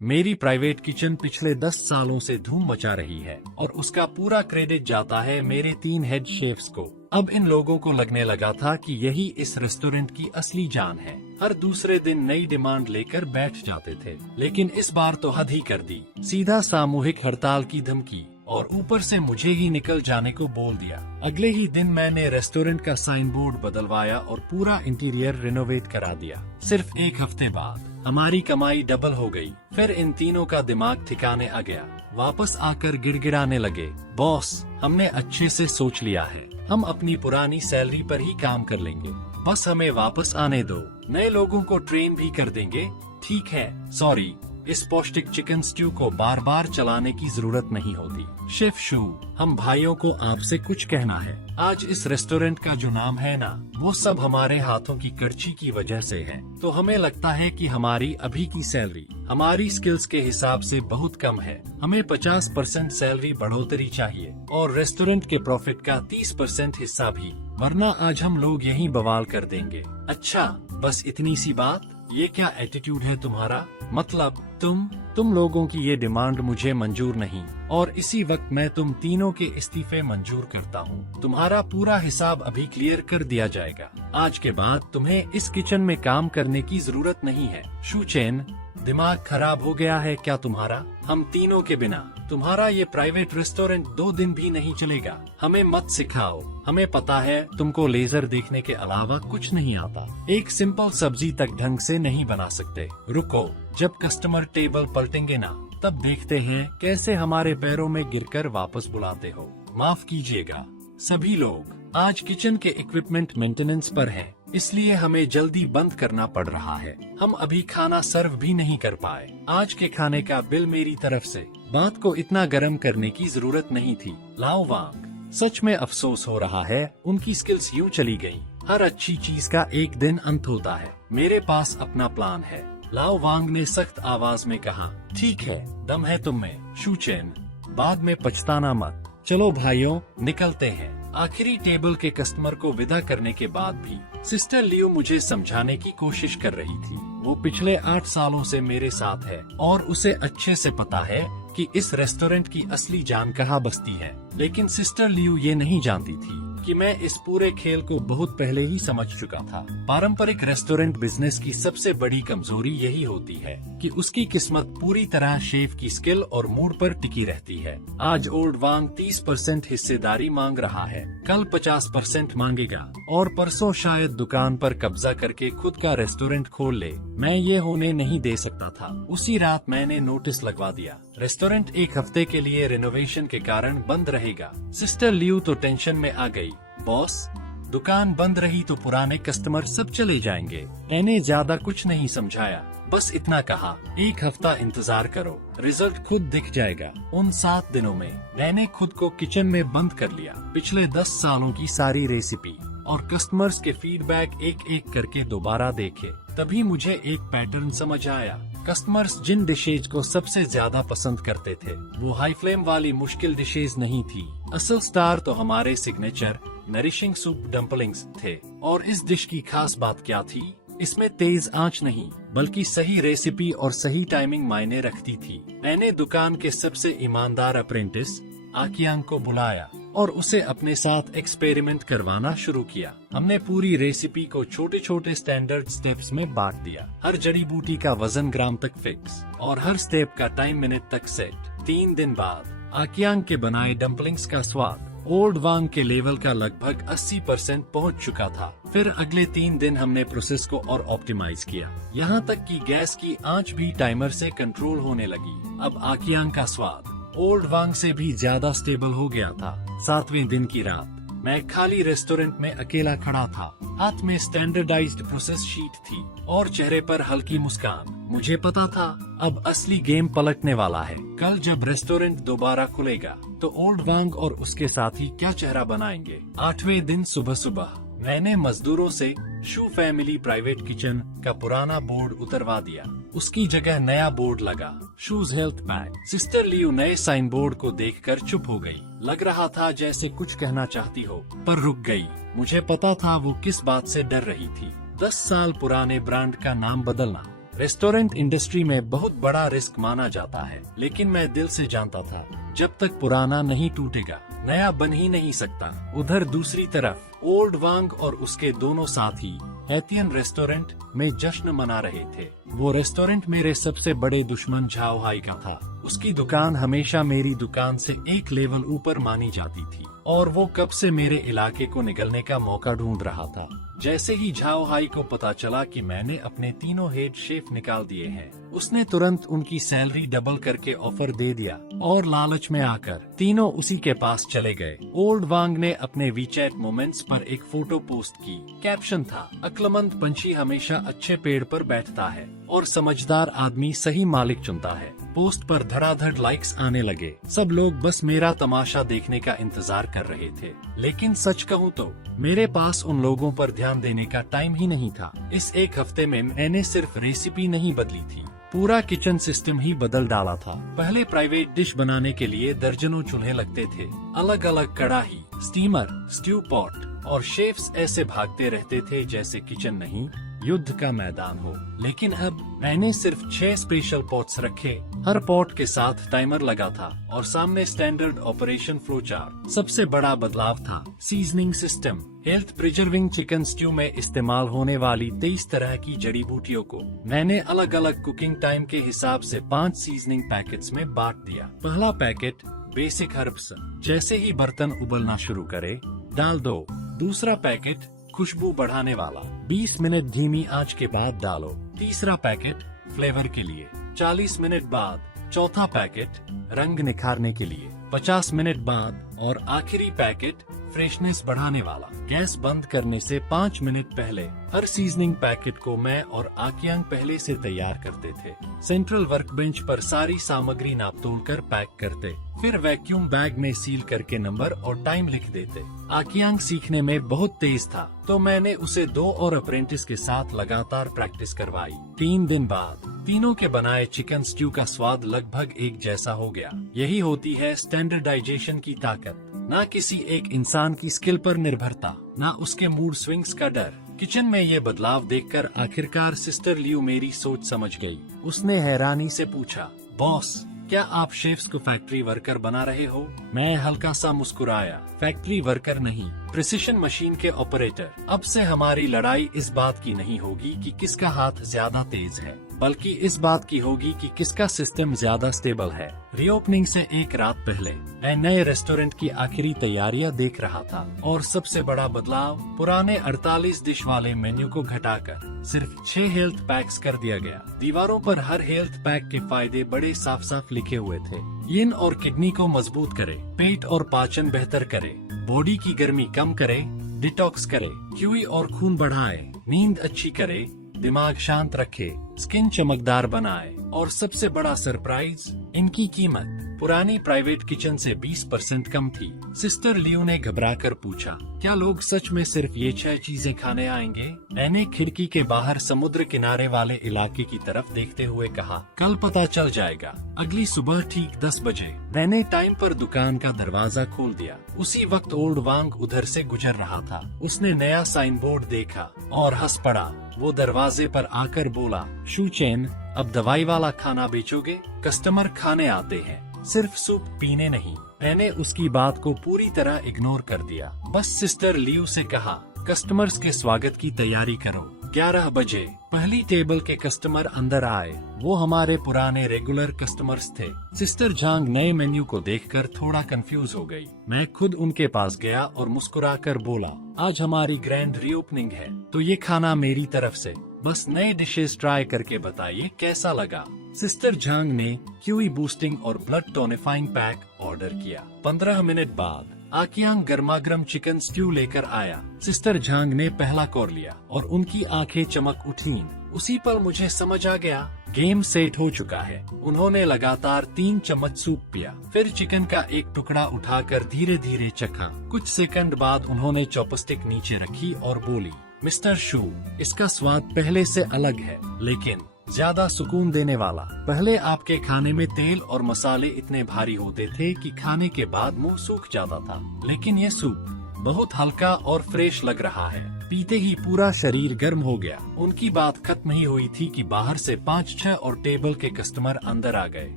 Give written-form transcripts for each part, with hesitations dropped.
मेरी private kitchen पिछले 10 सालों से धूम मचा रही है और उसका पूरा क्रेडिट जाता है मेरे 3 हेड शेफ्स को। अब इन लोगों को लगने लगा था कि यही इस रेस्टोरेंट की असली जान है। हर दूसरे दिन नई डिमांड लेकर बैठ जाते थे, लेकिन इस बार तो हद ही कर दी। सीधा सामूहिक हड़ताल की धमकी और ऊपर से मुझे ही निकल जाने को बोल दिया। अगले ही दिन मैंने रेस्टोरेंट का साइन बोर्ड बदलवाया और पूरा इंटीरियर रिनोवेट करा दिया। सिर्फ 1 हफ्ते बाद हमारी कमाई डबल हो गई। फिर इन तीनों का दिमाग ठिकाने आ गया। वापस आकर गिड़गिड़ाने लगे, बॉस हमने अच्छे से सोच लिया है, हम अपनी पुरानी सैलरी पर ही काम कर लेंगे, बस हमें वापस आने दो, नए लोगों को ट्रेन भी कर देंगे। ठीक है, सॉरी, इस पौष्टिक चिकन स्ट्यू को बार बार चलाने की जरूरत नहीं होती। शेफ शू, हम भाइयों को आपसे कुछ कहना है। आज इस रेस्टोरेंट का जो नाम है ना, वो सब हमारे हाथों की करछी की वजह से है। तो हमें लगता है कि हमारी अभी की सैलरी हमारी स्किल्स के हिसाब से बहुत कम है। हमें 50% सैलरी बढ़ोतरी चाहिए और रेस्टोरेंट के प्रॉफिट का 30% हिस्सा भी, वरना आज हम लोग यहीं बवाल कर देंगे। अच्छा, बस इतनी सी बात? ये क्या एटीट्यूड है तुम्हारा? मतलब तुम लोगों की ये डिमांड मुझे मंजूर नहीं, और इसी वक्त मैं तुम तीनों के इस्तीफे मंजूर करता हूँ। तुम्हारा पूरा हिसाब अभी क्लियर कर दिया जाएगा। आज के बाद तुम्हें इस किचन में काम करने की जरूरत नहीं है। शू चेन, दिमाग खराब हो गया है क्या तुम्हारा? हम तीनों के बिना तुम्हारा ये प्राइवेट रेस्टोरेंट 2 दिन भी नहीं चलेगा। हमें मत सिखाओ, हमें पता है तुमको लेजर देखने के अलावा कुछ नहीं आता। एक सिंपल सब्जी तक ढंग से नहीं बना सकते। रुको, जब कस्टमर टेबल पलटेंगे ना, तब देखते हैं कैसे हमारे पैरों में गिरकर वापस बुलाते हो। माफ कीजिएगा सभी लोग, आज किचन के इक्विपमेंट मेंटेनेंस पर है, इसलिए हमें जल्दी बंद करना पड़ रहा है। हम अभी खाना सर्व भी नहीं कर पाए। आज के खाने का बिल मेरी तरफ से। बात को इतना गर्म करने की जरूरत नहीं थी। लाओ वांग, सच में अफसोस हो रहा है, उनकी स्किल्स यूं चली गयी। हर अच्छी चीज का एक दिन अंत होता है। मेरे पास अपना प्लान है, लाओ वांग ने सख्त आवाज में कहा। ठीक है, दम है तुम में, शू चेन, बाद में पछताना मत। चलो भाइयों, निकलते हैं। आखिरी टेबल के कस्टमर को विदा करने के बाद भी सिस्टर लियो मुझे समझाने की कोशिश कर रही थी। वो पिछले 8 सालों से मेरे साथ है और उसे अच्छे से पता है कि इस रेस्टोरेंट की असली जान कहाँ बसती है। लेकिन सिस्टर लियो ये नहीं जानती थी कि मैं इस पूरे खेल को बहुत पहले ही समझ चुका था। पारंपरिक रेस्टोरेंट बिजनेस की सबसे बड़ी कमजोरी यही होती है कि उसकी किस्मत पूरी तरह शेफ की स्किल और मूड पर टिकी रहती है। आज ओल्ड वांग 30% हिस्सेदारी मांग रहा है, कल 50% मांगेगा और परसों शायद दुकान पर कब्जा करके खुद का रेस्टोरेंट खोल ले। मैं ये होने नहीं दे सकता था। उसी रात मैंने नोटिस लगवा दिया, रेस्टोरेंट 1 हफ्ते के लिए रेनोवेशन के कारण बंद रहेगा। सिस्टर लियो तो टेंशन में आ गई। बॉस, दुकान बंद रही तो पुराने कस्टमर सब चले जाएंगे। मैंने ज्यादा कुछ नहीं समझाया, बस इतना कहा, 1 हफ्ता इंतजार करो, रिजल्ट खुद दिख जाएगा। उन 7 दिनों में मैंने खुद को किचन में बंद कर लिया। पिछले 10 सालों की सारी रेसिपी और कस्टमर्स के फीडबैक एक एक करके दोबारा देखे। तभी मुझे एक पैटर्न समझ आया। कस्टमर्स जिन डिशेज को सबसे ज्यादा पसंद करते थे, वो हाई फ्लेम वाली मुश्किल डिशेज नहीं थी। असल स्टार तो हमारे सिग्नेचर नरिशिंग सूप डम्पलिंग्स थे। और इस डिश की खास बात क्या थी? इसमें तेज आंच नहीं, बल्कि सही रेसिपी और सही टाइमिंग मायने रखती थी। मैंने दुकान के सबसे ईमानदार अप्रेंटिस आकियांग को बुलाया और उसे अपने साथ एक्सपेरिमेंट करवाना शुरू किया। हमने पूरी रेसिपी को छोटे छोटे स्टैंडर्ड स्टेप्स में बांट दिया। हर जड़ी बूटी का वजन ग्राम तक फिक्स और हर स्टेप का टाइम मिनट तक सेट। 3 दिन बाद आकियांग के बनाए डम्पलिंग्स का स्वाद ओल्ड वांग के लेवल का लगभग 80% पहुंच चुका था। फिर अगले 3 दिन हमने प्रोसेस को और ऑप्टिमाइज किया, यहाँ तक कि गैस की आंच भी टाइमर से कंट्रोल होने लगी। अब आकियांग का स्वाद ओल्ड वांग से भी ज्यादा स्टेबल हो गया था। 7वें दिन की रात मैं खाली रेस्टोरेंट में अकेला खड़ा था। हाथ में स्टैंडर्डाइज्ड प्रोसेस शीट थी और चेहरे पर हल्की मुस्कान। मुझे पता था अब असली गेम पलटने वाला है। कल जब रेस्टोरेंट दोबारा खुलेगा तो ओल्ड वांग और उसके साथी क्या चेहरा बनाएंगे। 8वें दिन सुबह सुबह मैंने मजदूरों से शू फैमिली प्राइवेट किचन का पुराना बोर्ड उतरवा दिया। उसकी जगह नया बोर्ड लगा, शूज हेल्थ पैक। सिस्टर लियो नए साइन बोर्ड को देखकर चुप हो गई। लग रहा था जैसे कुछ कहना चाहती हो, पर रुक गई। मुझे पता था वो किस बात से डर रही थी। 10 साल पुराने ब्रांड का नाम बदलना रेस्टोरेंट इंडस्ट्री में बहुत बड़ा रिस्क माना जाता है, लेकिन मैं दिल से जानता था जब तक पुराना नहीं टूटेगा नया बन ही नहीं सकता। उधर दूसरी तरफ ओल्ड वांग और उसके दोनों साथी हैतियन रेस्टोरेंट में जश्न मना रहे थे। वो रेस्टोरेंट मेरे सबसे बड़े दुश्मन झाओ हाई का था। उसकी दुकान हमेशा मेरी दुकान से एक लेवल ऊपर मानी जाती थी और वो कब से मेरे इलाके को निगलने का मौका ढूंढ रहा था। जैसे ही झाओ हाई को पता चला कि मैंने अपने तीनों हेड शेफ निकाल दिए हैं, उसने तुरंत उनकी सैलरी डबल करके ऑफर दे दिया और लालच में आकर तीनों उसी के पास चले गए। ओल्ड वांग ने अपने वीचैट मोमेंट्स पर एक फोटो पोस्ट की। कैप्शन था, अक्लमंद पंछी हमेशा अच्छे पेड़ पर बैठता है और समझदार आदमी सही मालिक चुनता है। पोस्ट पर धड़ाधड़ लाइक्स आने लगे। सब लोग बस मेरा तमाशा देखने का इंतजार कर रहे थे। लेकिन सच कहूँ तो मेरे पास उन लोगों पर ध्यान देने का टाइम ही नहीं था। इस एक हफ्ते में मैंने सिर्फ रेसिपी नहीं बदली थी, पूरा किचन सिस्टम ही बदल डाला था। पहले प्राइवेट डिश बनाने के लिए दर्जनों चूल्हे लगते थे, अलग अलग कढ़ाई, स्टीमर, स्ट्यू पॉट और शेफ्स ऐसे भागते रहते थे जैसे किचन नहीं युद्ध का मैदान हो। लेकिन अब मैंने सिर्फ 6 स्पेशल पॉट्स रखे, हर पॉट के साथ टाइमर लगा था और सामने स्टैंडर्ड ऑपरेशन फ्लो चार्ट। सबसे बड़ा बदलाव था seasoning system. Health preserving chicken stew में इस्तेमाल होने वाली 23 तरह की जड़ी बूटियों को मैंने अलग अलग कुकिंग टाइम के हिसाब से 5 सीजनिंग पैकेट्स में बांट दिया। पहला पैकेट बेसिक हर्ब्स, जैसे ही बर्तन उबलना शुरू करे डाल दो। दूसरा पैकेट खुशबू बढ़ाने वाला, 20 मिनट धीमी आंच के बाद डालो। तीसरा पैकेट फ्लेवर के लिए, 40 मिनट बाद। चौथा पैकेट रंग निखारने के लिए, 50 मिनट बाद। और आखिरी पैकेट फ्रेशनेस बढ़ाने वाला। गैस बंद करने से 5 मिनट पहले हर सीजनिंग पैकेट को मैं और आकियांग पहले से तैयार करते थे। सेंट्रल वर्कबेंच पर सारी सामग्री नाप तोल कर पैक करते, फिर वैक्यूम बैग में सील करके नंबर और टाइम लिख देते। आकियांग सीखने में बहुत तेज था, तो मैंने उसे 2 और अप्रेंटिस के साथ लगातार प्रैक्टिस करवाई। 3 दिन बाद तीनों के बनाए चिकन स्ट्यू का स्वाद लगभग एक जैसा हो गया। यही होती है स्टैंडर्डाइजेशन की ताकत। ना किसी एक इंसान की स्किल पर निर्भरता, ना उसके मूड स्विंग्स का डर। किचन में ये बदलाव देखकर आखिरकार सिस्टर लियू मेरी सोच समझ गई। उसने हैरानी से पूछा, बॉस, क्या आप शेफ्स को फैक्ट्री वर्कर बना रहे हो? मैं हल्का सा मुस्कुराया। फैक्ट्री वर्कर नहीं, प्रिसिशन मशीन के ऑपरेटर। अब से हमारी लड़ाई इस बात की नहीं होगी कि किसका हाथ ज्यादा तेज है, बल्कि इस बात की होगी कि किसका सिस्टम ज्यादा स्टेबल है। रीओपनिंग से एक रात पहले मैं नए रेस्टोरेंट की आखिरी तैयारियां देख रहा था और सबसे बड़ा बदलाव पुराने 48 डिश वाले मेन्यू को घटाकर सिर्फ 6 हेल्थ पैक्स कर दिया गया। दीवारों पर हर हेल्थ पैक के फायदे बड़े साफ साफ लिखे हुए थे। यिन और किडनी को मजबूत करे, पेट और पाचन बेहतर करे, बॉडी की गर्मी कम करे, डिटॉक्स करे, क्यूई और खून बढ़ाए, नींद अच्छी करे, दिमाग शांत रखे, स्किन चमकदार बनाए और सबसे बड़ा सरप्राइज, इनकी कीमत पुरानी प्राइवेट किचन से 20% कम थी। सिस्टर लियो ने घबराकर पूछा, क्या लोग सच में सिर्फ ये 6 चीजें खाने आएंगे? मैंने खिड़की के बाहर समुद्र किनारे वाले इलाके की तरफ देखते हुए कहा, कल पता चल जाएगा। अगली सुबह ठीक 10 बजे मैंने टाइम पर दुकान का दरवाजा खोल दिया। उसी वक्त ओल्ड वांग उधर से गुजर रहा था। उसने नया साइन बोर्ड देखा और हंस पड़ा। वो दरवाजे पर आकर बोला, शू चेन, अब दवाई वाला खाना बेचोगे? कस्टमर खाने आते हैं, सिर्फ सूप पीने नहीं। मैंने उसकी बात को पूरी तरह इग्नोर कर दिया। बस सिस्टर लियू से कहा, कस्टमर्स के स्वागत की तैयारी करो। 11 बजे पहली टेबल के कस्टमर अंदर आए। वो हमारे पुराने रेगुलर कस्टमर्स थे। सिस्टर झांग नए मेन्यू को देखकर थोड़ा कंफ्यूज हो गई। मैं खुद उनके पास गया और मुस्कुराकर बोला, आज हमारी ग्रैंड रीओपनिंग है, तो ये खाना मेरी तरफ से। बस नए डिशेस ट्राई करके बताइए कैसा लगा। सिस्टर झांग ने क्यूई बूस्टिंग और ब्लड टोनिफाइंग पैक ऑर्डर किया। 15 मिनट बाद आकियांग गर्मागर्म चिकन स्ट्यू लेकर आया। सिस्टर झांग ने पहला कोर लिया और उनकी आंखें चमक उठीं। उसी पल मुझे समझ आ गया, गेम सेट हो चुका है। उन्होंने लगातार 3 चम्मच सूप पिया, फिर चिकन का एक टुकड़ा उठाकर धीरे धीरे चखा। कुछ सेकंड बाद उन्होंने चॉपस्टिक नीचे रखी और बोली, मिस्टर शू, इसका स्वाद पहले से अलग है, लेकिन ज्यादा सुकून देने वाला। पहले आपके खाने में तेल और मसाले इतने भारी होते थे कि खाने के बाद मुंह सूख जाता था, लेकिन ये सूप बहुत हल्का और फ्रेश लग रहा है। पीते ही पूरा शरीर गर्म हो गया। उनकी बात खत्म ही हुई थी कि बाहर से 5-6 और टेबल के कस्टमर अंदर आ गए।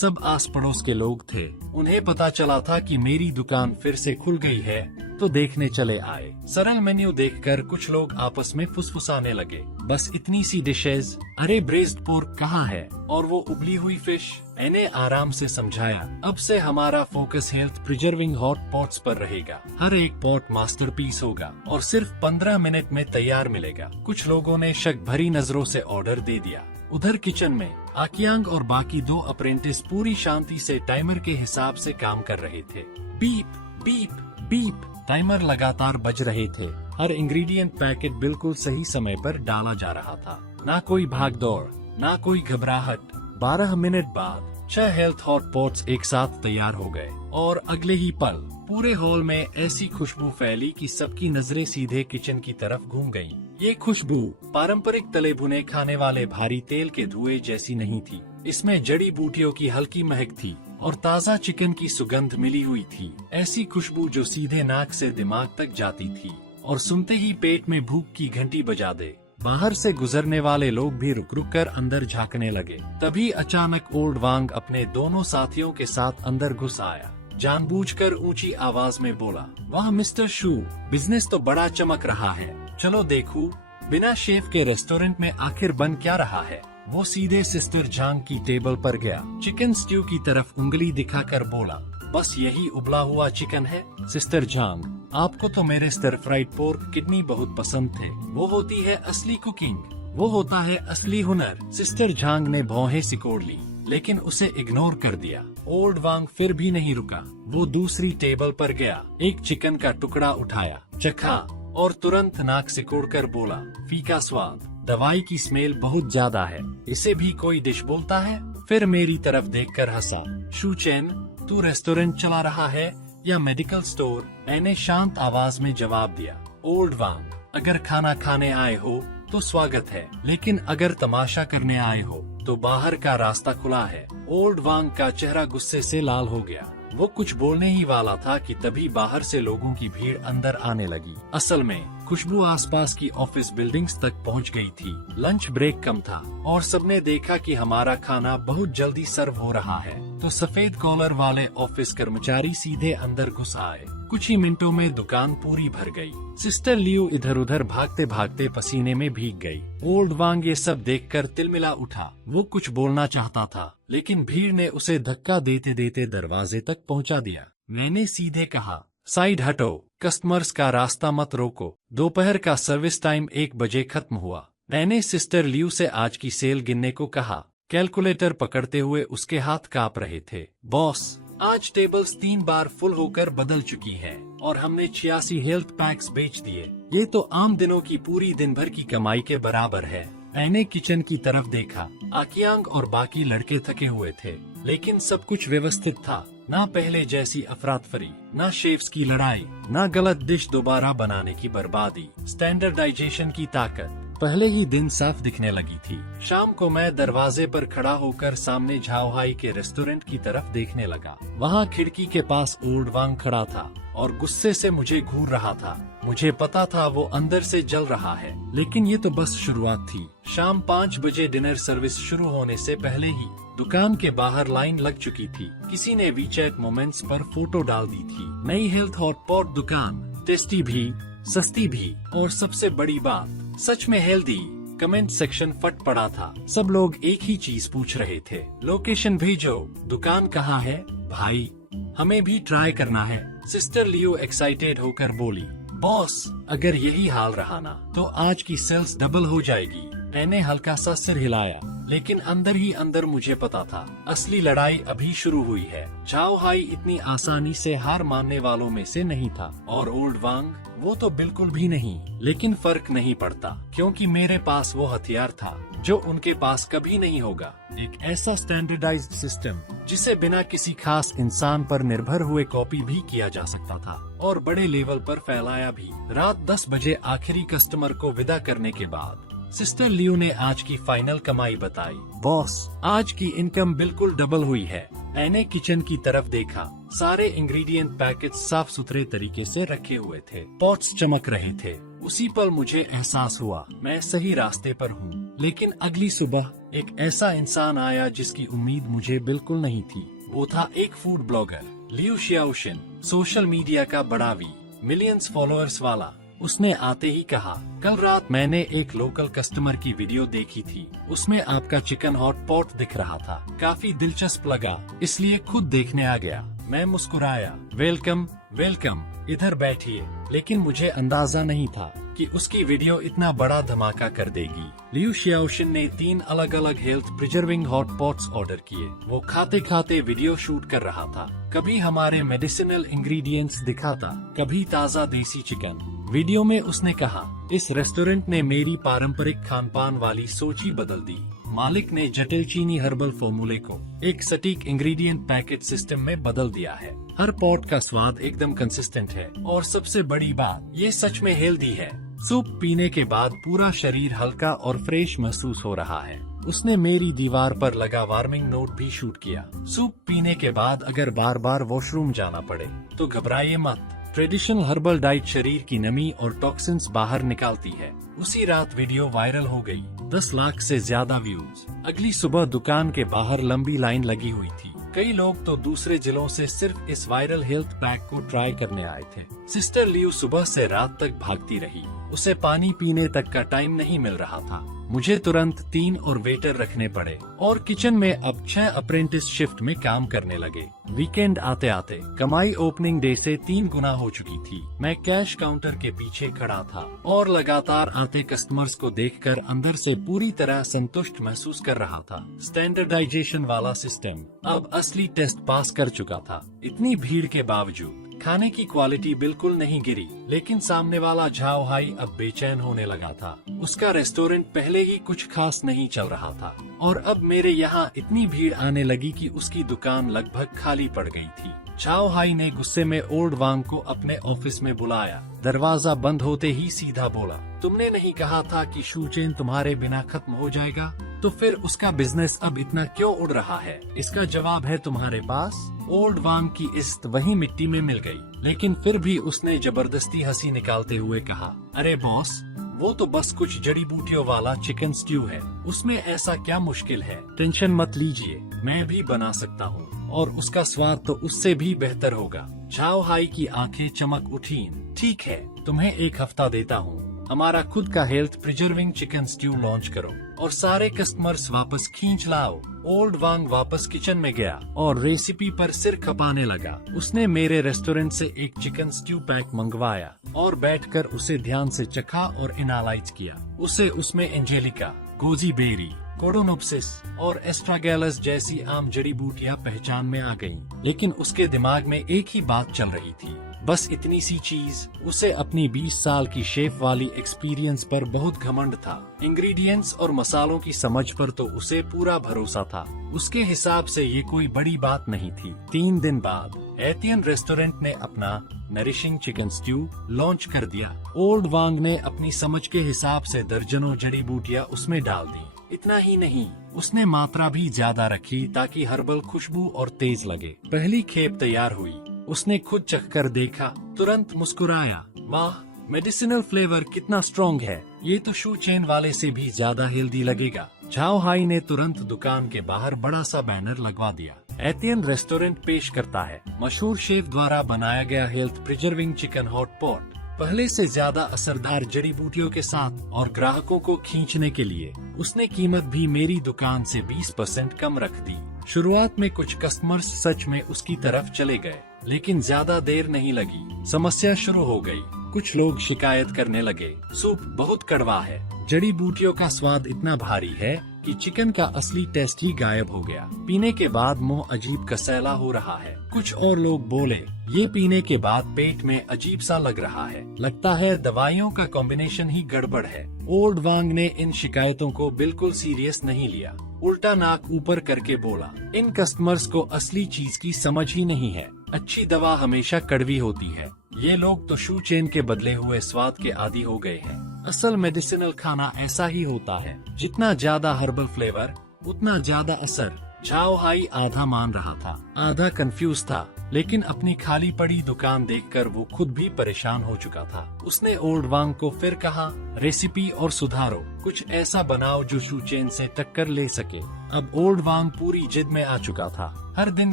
सब आस पड़ोस के लोग थे। उन्हें पता चला था कि मेरी दुकान फिर से खुल गई है, तो देखने चले आए। सरल मेन्यू देखकर कुछ लोग आपस में फुसफुसाने लगे। बस इतनी सी डिशेज, अरे ब्रेस्ड पोर्क कहाँ है, और वो उबली हुई फिश। मैंने आराम से समझाया, अब से हमारा focus health preserving hot pots पर रहेगा। हर एक पॉट मास्टरपीस होगा और सिर्फ 15 मिनट में तैयार मिलेगा। कुछ लोगों ने शक भरी नजरों से ऑर्डर दे दिया। उधर किचन में आकियांग और बाकी 2 अप्रेंटिस पूरी शांति से टाइमर के हिसाब से काम कर रहे थे। बीप बीप बीप टाइमर लगातार बज रहे थे। हर इंग्रेडिएंट पैकेट बिल्कुल सही समय पर डाला जा रहा था। ना कोई भाग दौड़, ना कोई घबराहट। 12 मिनट बाद 6 हेल्थ हॉट पॉट्स एक साथ तैयार हो गए और अगले ही पल पूरे हॉल में ऐसी खुशबू फैली कि सबकी नजरें सीधे किचन की तरफ घूम गईं। ये खुशबू पारंपरिक तले भुने खाने वाले भारी तेल के धुएं जैसी नहीं थी। इसमें जड़ी बूटियों की हल्की महक थी और ताज़ा चिकन की सुगंध मिली हुई थी। ऐसी खुशबू जो सीधे नाक से दिमाग तक जाती थी और सुनते ही पेट में भूख की घंटी बजा दे। बाहर से गुजरने वाले लोग भी रुक रुक कर अंदर झांकने लगे। तभी अचानक ओल्ड वांग अपने दोनों साथियों के साथ अंदर घुस आया। जानबूझकर ऊंची आवाज में बोला, वाह मिस्टर शू, बिजनेस तो बड़ा चमक रहा है। चलो देखूं, बिना शेफ के रेस्टोरेंट में आखिर बन क्या रहा है। वो सीधे सिस्टर झांग की टेबल पर गया। चिकन स्ट्यू की तरफ उंगली दिखाकर बोला, बस यही उबला हुआ चिकन है। सिस्टर झांग, आपको तो मेरे स्टर फ्राइड पोर्क किडनी बहुत पसंद थे। वो होती है असली कुकिंग, वो होता है असली हुनर। सिस्टर झांग ने भौहें सिकोड़ ली, लेकिन उसे इग्नोर कर दिया। ओल्ड वांग फिर भी नहीं रुका। वो दूसरी टेबल पर गया, एक चिकन का टुकड़ा उठाया, चखा और तुरंत नाक सिकोड़कर बोला, फीका स्वाद, दवाई की स्मेल बहुत ज्यादा है। इसे भी कोई डिश बोलता है? फिर मेरी तरफ देखकर हंसा। शू चेन, तू रेस्टोरेंट चला रहा है या मेडिकल स्टोर? मैंने शांत आवाज में जवाब दिया। ओल्ड वांग, अगर खाना खाने आए हो तो स्वागत है, लेकिन अगर तमाशा करने आए हो तो बाहर का रास्ता खुला है। ओल्ड वांग का चेहरा गुस्से से लाल हो गया। वो कुछ बोलने ही वाला था कि तभी बाहर से लोगों की भीड़ अंदर आने लगी। असल में खुशबू आसपास की ऑफिस बिल्डिंग्स तक पहुंच गई थी। लंच ब्रेक कम था और सबने देखा कि हमारा खाना बहुत जल्दी सर्व हो रहा है, तो सफेद कॉलर वाले ऑफिस कर्मचारी सीधे अंदर घुस आए। कुछ ही मिनटों में दुकान पूरी भर गई। सिस्टर लियू इधर उधर भागते भागते पसीने में भीग गई। ओल्ड वांग ये सब देखकर तिलमिला उठा। वो कुछ बोलना चाहता था, लेकिन भीड़ ने उसे धक्का देते देते दरवाजे तक पहुंचा दिया। मैंने सीधे कहा, साइड हटो, कस्टमर्स का रास्ता मत रोको। दोपहर का सर्विस टाइम 1 बजे खत्म हुआ। मैंने सिस्टर लियू से आज की सेल गिनने को कहा। कैलकुलेटर पकड़ते हुए उसके हाथ कांप रहे थे। बॉस, आज टेबल्स 3 बार फुल होकर बदल चुकी हैं और हमने 86 हेल्थ पैक्स बेच दिए। ये तो आम दिनों की पूरी दिन भर की कमाई के बराबर है। मैंने किचन की तरफ देखा। आकियांग और बाकी लड़के थके हुए थे, लेकिन सब कुछ व्यवस्थित था। ना पहले जैसी अफरातफरी, ना शेफ्स की लड़ाई, ना गलत डिश दोबारा बनाने की बर्बादी। स्टैंडर्डाइजेशन की ताकत पहले ही दिन साफ दिखने लगी थी। शाम को मैं दरवाजे पर खड़ा होकर सामने झाओहाई के रेस्टोरेंट की तरफ देखने लगा। वहाँ खिड़की के पास ओल्ड वांग खड़ा था और गुस्से से मुझे घूर रहा था। मुझे पता था वो अंदर से जल रहा है, लेकिन ये तो बस शुरुआत थी। शाम 5 बजे डिनर सर्विस शुरू होने से पहले ही दुकान के बाहर लाइन लग चुकी थी। किसी ने वीचैट मोमेंट्स पर फोटो डाल दी थी। नई हेल्थ हॉट पॉट दुकान, टेस्टी भी, सस्ती भी, और सबसे बड़ी बात, सच में हेल्दी। कमेंट सेक्शन फट पड़ा था। सब लोग एक ही चीज पूछ रहे थे, लोकेशन भेजो, दुकान कहाँ है भाई, हमें भी ट्राई करना है। सिस्टर लियो एक्साइटेड होकर बोली, बॉस, अगर यही हाल रहा ना तो आज की सेल्स डबल हो जाएगी। मैंने हल्का सा सिर हिलाया, लेकिन अंदर ही अंदर मुझे पता था असली लड़ाई अभी शुरू हुई है। झाओहाई इतनी आसानी से हार मानने वालों में से नहीं था, और ओल्ड वांग वो तो बिल्कुल भी नहीं। लेकिन फर्क नहीं पड़ता, क्योंकि मेरे पास वो हथियार था जो उनके पास कभी नहीं होगा। एक ऐसा स्टैंडर्डाइज्ड सिस्टम जिसे बिना किसी खास इंसान पर निर्भर हुए कॉपी भी किया जा सकता था और बड़े लेवल पर फैलाया भी। रात 10 बजे आखिरी कस्टमर को विदा करने के बाद सिस्टर लियू ने आज की फाइनल कमाई बताई। बॉस, आज की इनकम बिल्कुल डबल हुई है। मैंने किचन की तरफ देखा। सारे इंग्रेडिएंट पैकेट साफ सुथरे तरीके से रखे हुए थे, पॉट्स चमक रहे थे। उसी पल मुझे एहसास हुआ मैं सही रास्ते पर हूँ। लेकिन अगली सुबह एक ऐसा इंसान आया जिसकी उम्मीद मुझे बिल्कुल नहीं थी। वो था एक फूड ब्लॉगर, लियू शियाओशिन, सोशल मीडिया का बड़ा वी, मिलियंस फॉलोअर्स वाला। उसने आते ही कहा, कल रात मैंने एक लोकल कस्टमर की वीडियो देखी थी, उसमें आपका चिकन हॉट पॉट दिख रहा था, काफी दिलचस्प लगा, इसलिए खुद देखने आ गया। मैं मुस्कुराया, वेलकम वेलकम, इधर बैठिए। लेकिन मुझे अंदाजा नहीं था कि उसकी वीडियो इतना बड़ा धमाका कर देगी। लियू शियाओशिन ने 3 अलग अलग health preserving hot pots order किए। वो खाते खाते वीडियो शूट कर रहा था। कभी हमारे मेडिसिनल इंग्रेडिएंट्स दिखाता, कभी ताज़ा देसी चिकन। वीडियो में उसने कहा, इस रेस्टोरेंट ने मेरी पारंपरिक खानपान वाली सोच ही बदल दी। मालिक ने जटिल चीनी हर्बल फॉर्मूले को एक सटीक इंग्रेडिएंट पैकेट सिस्टम में बदल दिया है। हर पॉट का स्वाद एकदम कंसिस्टेंट है और सबसे बड़ी बात, ये सच में हेल्दी है। सूप पीने के बाद पूरा शरीर हल्का और फ्रेश महसूस हो रहा है। उसने मेरी दीवार पर लगा वार्मिंग नोट भी शूट किया। सूप पीने के बाद अगर बार बार वॉशरूम जाना पड़े तो घबराइए मत। ट्रेडिशनल हर्बल डाइट शरीर की नमी और टॉक्सिन्स बाहर निकालती है। उसी रात वीडियो वायरल हो गई, 10 लाख से ज्यादा व्यूज। अगली सुबह दुकान के बाहर लंबी लाइन लगी हुई थी। कई लोग तो दूसरे जिलों से सिर्फ इस वायरल हेल्थ पैक को ट्राई करने आए थे। सिस्टर लियू सुबह से रात तक भागती रही। उसे पानी पीने तक का टाइम नहीं मिल रहा था। मुझे तुरंत 3 और वेटर रखने पड़े और किचन में अब 6 अप्रेंटिस शिफ्ट में काम करने लगे। वीकेंड आते आते कमाई ओपनिंग डे से 3 गुना हो चुकी थी। मैं कैश काउंटर के पीछे खड़ा था और लगातार आते कस्टमर्स को देखकर अंदर से पूरी तरह संतुष्ट महसूस कर रहा था। स्टैंडर्डाइजेशन वाला सिस्टम अब असली टेस्ट पास कर चुका था। इतनी भीड़ के बावजूद खाने की क्वालिटी बिल्कुल नहीं गिरी, लेकिन सामने वाला झाओ हाई अब बेचैन होने लगा था। उसका रेस्टोरेंट पहले ही कुछ खास नहीं चल रहा था और अब मेरे यहाँ इतनी भीड़ आने लगी कि उसकी दुकान लगभग खाली पड़ गई थी। झाओ हाई ने गुस्से में ओल्ड वांग को अपने ऑफिस में बुलाया। दरवाजा बंद होते ही सीधा बोला, तुमने नहीं कहा था कि शू चेन तुम्हारे बिना खत्म हो जाएगा? तो फिर उसका बिजनेस अब इतना क्यों उड़ रहा है? इसका जवाब है तुम्हारे पास। ओल्ड वांग की इज्जत वही मिट्टी में मिल गई, लेकिन फिर भी उसने जबरदस्ती हंसी निकालते हुए कहा, अरे बॉस, वो तो बस कुछ जड़ी बूटियों वाला चिकन स्ट्यू है, उसमें ऐसा क्या मुश्किल है? टेंशन मत लीजिए, मैं भी बना सकता हूँ और उसका स्वाद तो उससे भी बेहतर होगा। झाओ हाई की आंखें चमक उठीं। ठीक है, तुम्हें 1 हफ्ता देता हूँ। हमारा खुद का health preserving chicken stew launch करो और सारे कस्टमर्स वापस खींच लाओ। ओल्ड वांग वापस किचन में गया और रेसिपी पर सिर खपाने लगा। उसने मेरे रेस्टोरेंट से एक चिकन स्ट्यू पैक मंगवाया और बैठकर उसे ध्यान से चखा और एनालाइज किया। उसे उसमें एंजेलिका, गोजी बेरी, कोडोनोप्सिस और एस्ट्रागैलस जैसी आम जड़ी बूटियां पहचान में आ गईं। लेकिन उसके दिमाग में एक ही बात चल रही थी, बस इतनी सी चीज। उसे अपनी 20 साल की शेफ वाली एक्सपीरियंस पर बहुत घमंड था। इंग्रेडिएंट्स और मसालों की समझ पर तो उसे पूरा भरोसा था। उसके हिसाब से ये कोई बड़ी बात नहीं थी। 3 दिन बाद एतियन रेस्टोरेंट ने अपना नरिशिंग चिकन स्ट्यू लॉन्च कर दिया। ओल्ड वांग ने अपनी समझ के हिसाब से दर्जनों जड़ी बूटियां उसमें डाल दी। इतना ही नहीं, उसने मात्रा भी ज्यादा रखी ताकि हर्बल खुशबू और तेज लगे। पहली खेप तैयार हुई। उसने खुद चखकर देखा, तुरंत मुस्कुराया, वाह, मेडिसिनल फ्लेवर कितना स्ट्रॉन्ग है, ये तो शू चेन वाले से भी ज्यादा हेल्दी लगेगा। झाओ हाई ने तुरंत दुकान के बाहर बड़ा सा बैनर लगवा दिया, एतियन रेस्टोरेंट पेश करता है मशहूर शेफ द्वारा बनाया गया health preserving chicken hot pot, पहले से ज्यादा असरदार जड़ी बूटियों के साथ। और ग्राहकों को खींचने के लिए उसने कीमत भी मेरी दुकान से 20% कम रख दी। शुरुआत में कुछ कस्टमर्स सच में उसकी तरफ चले गए, लेकिन ज्यादा देर नहीं लगी, समस्या शुरू हो गई। कुछ लोग शिकायत करने लगे, सूप बहुत कड़वा है, जड़ी बूटियों का स्वाद इतना भारी है कि चिकन का असली टेस्ट ही गायब हो गया, पीने के बाद मुंह अजीब कसैला हो रहा है। कुछ और लोग बोले, ये पीने के बाद पेट में अजीब सा लग रहा है, लगता है दवाइयों का कॉम्बिनेशन ही गड़बड़ है। ओल्ड वांग ने इन शिकायतों को बिल्कुल सीरियस नहीं लिया, उल्टा नाक ऊपर करके बोला, इन कस्टमर्स को असली चीज की समझ ही नहीं है। अच्छी दवा हमेशा कड़वी होती है। ये लोग तो शू चेन के बदले हुए स्वाद के आदी हो गए हैं। असल मेडिसिनल खाना ऐसा ही होता है, जितना ज्यादा हर्बल फ्लेवर उतना ज्यादा असर। झाओ हाई आधा मान रहा था, आधा कंफ्यूज था, लेकिन अपनी खाली पड़ी दुकान देखकर वो खुद भी परेशान हो चुका था। उसने ओल्ड वांग को फिर कहा, रेसिपी और सुधारो, कुछ ऐसा बनाओ जो शू चेन से टक्कर ले सके। अब ओल्ड वांग पूरी जिद में आ चुका था। हर दिन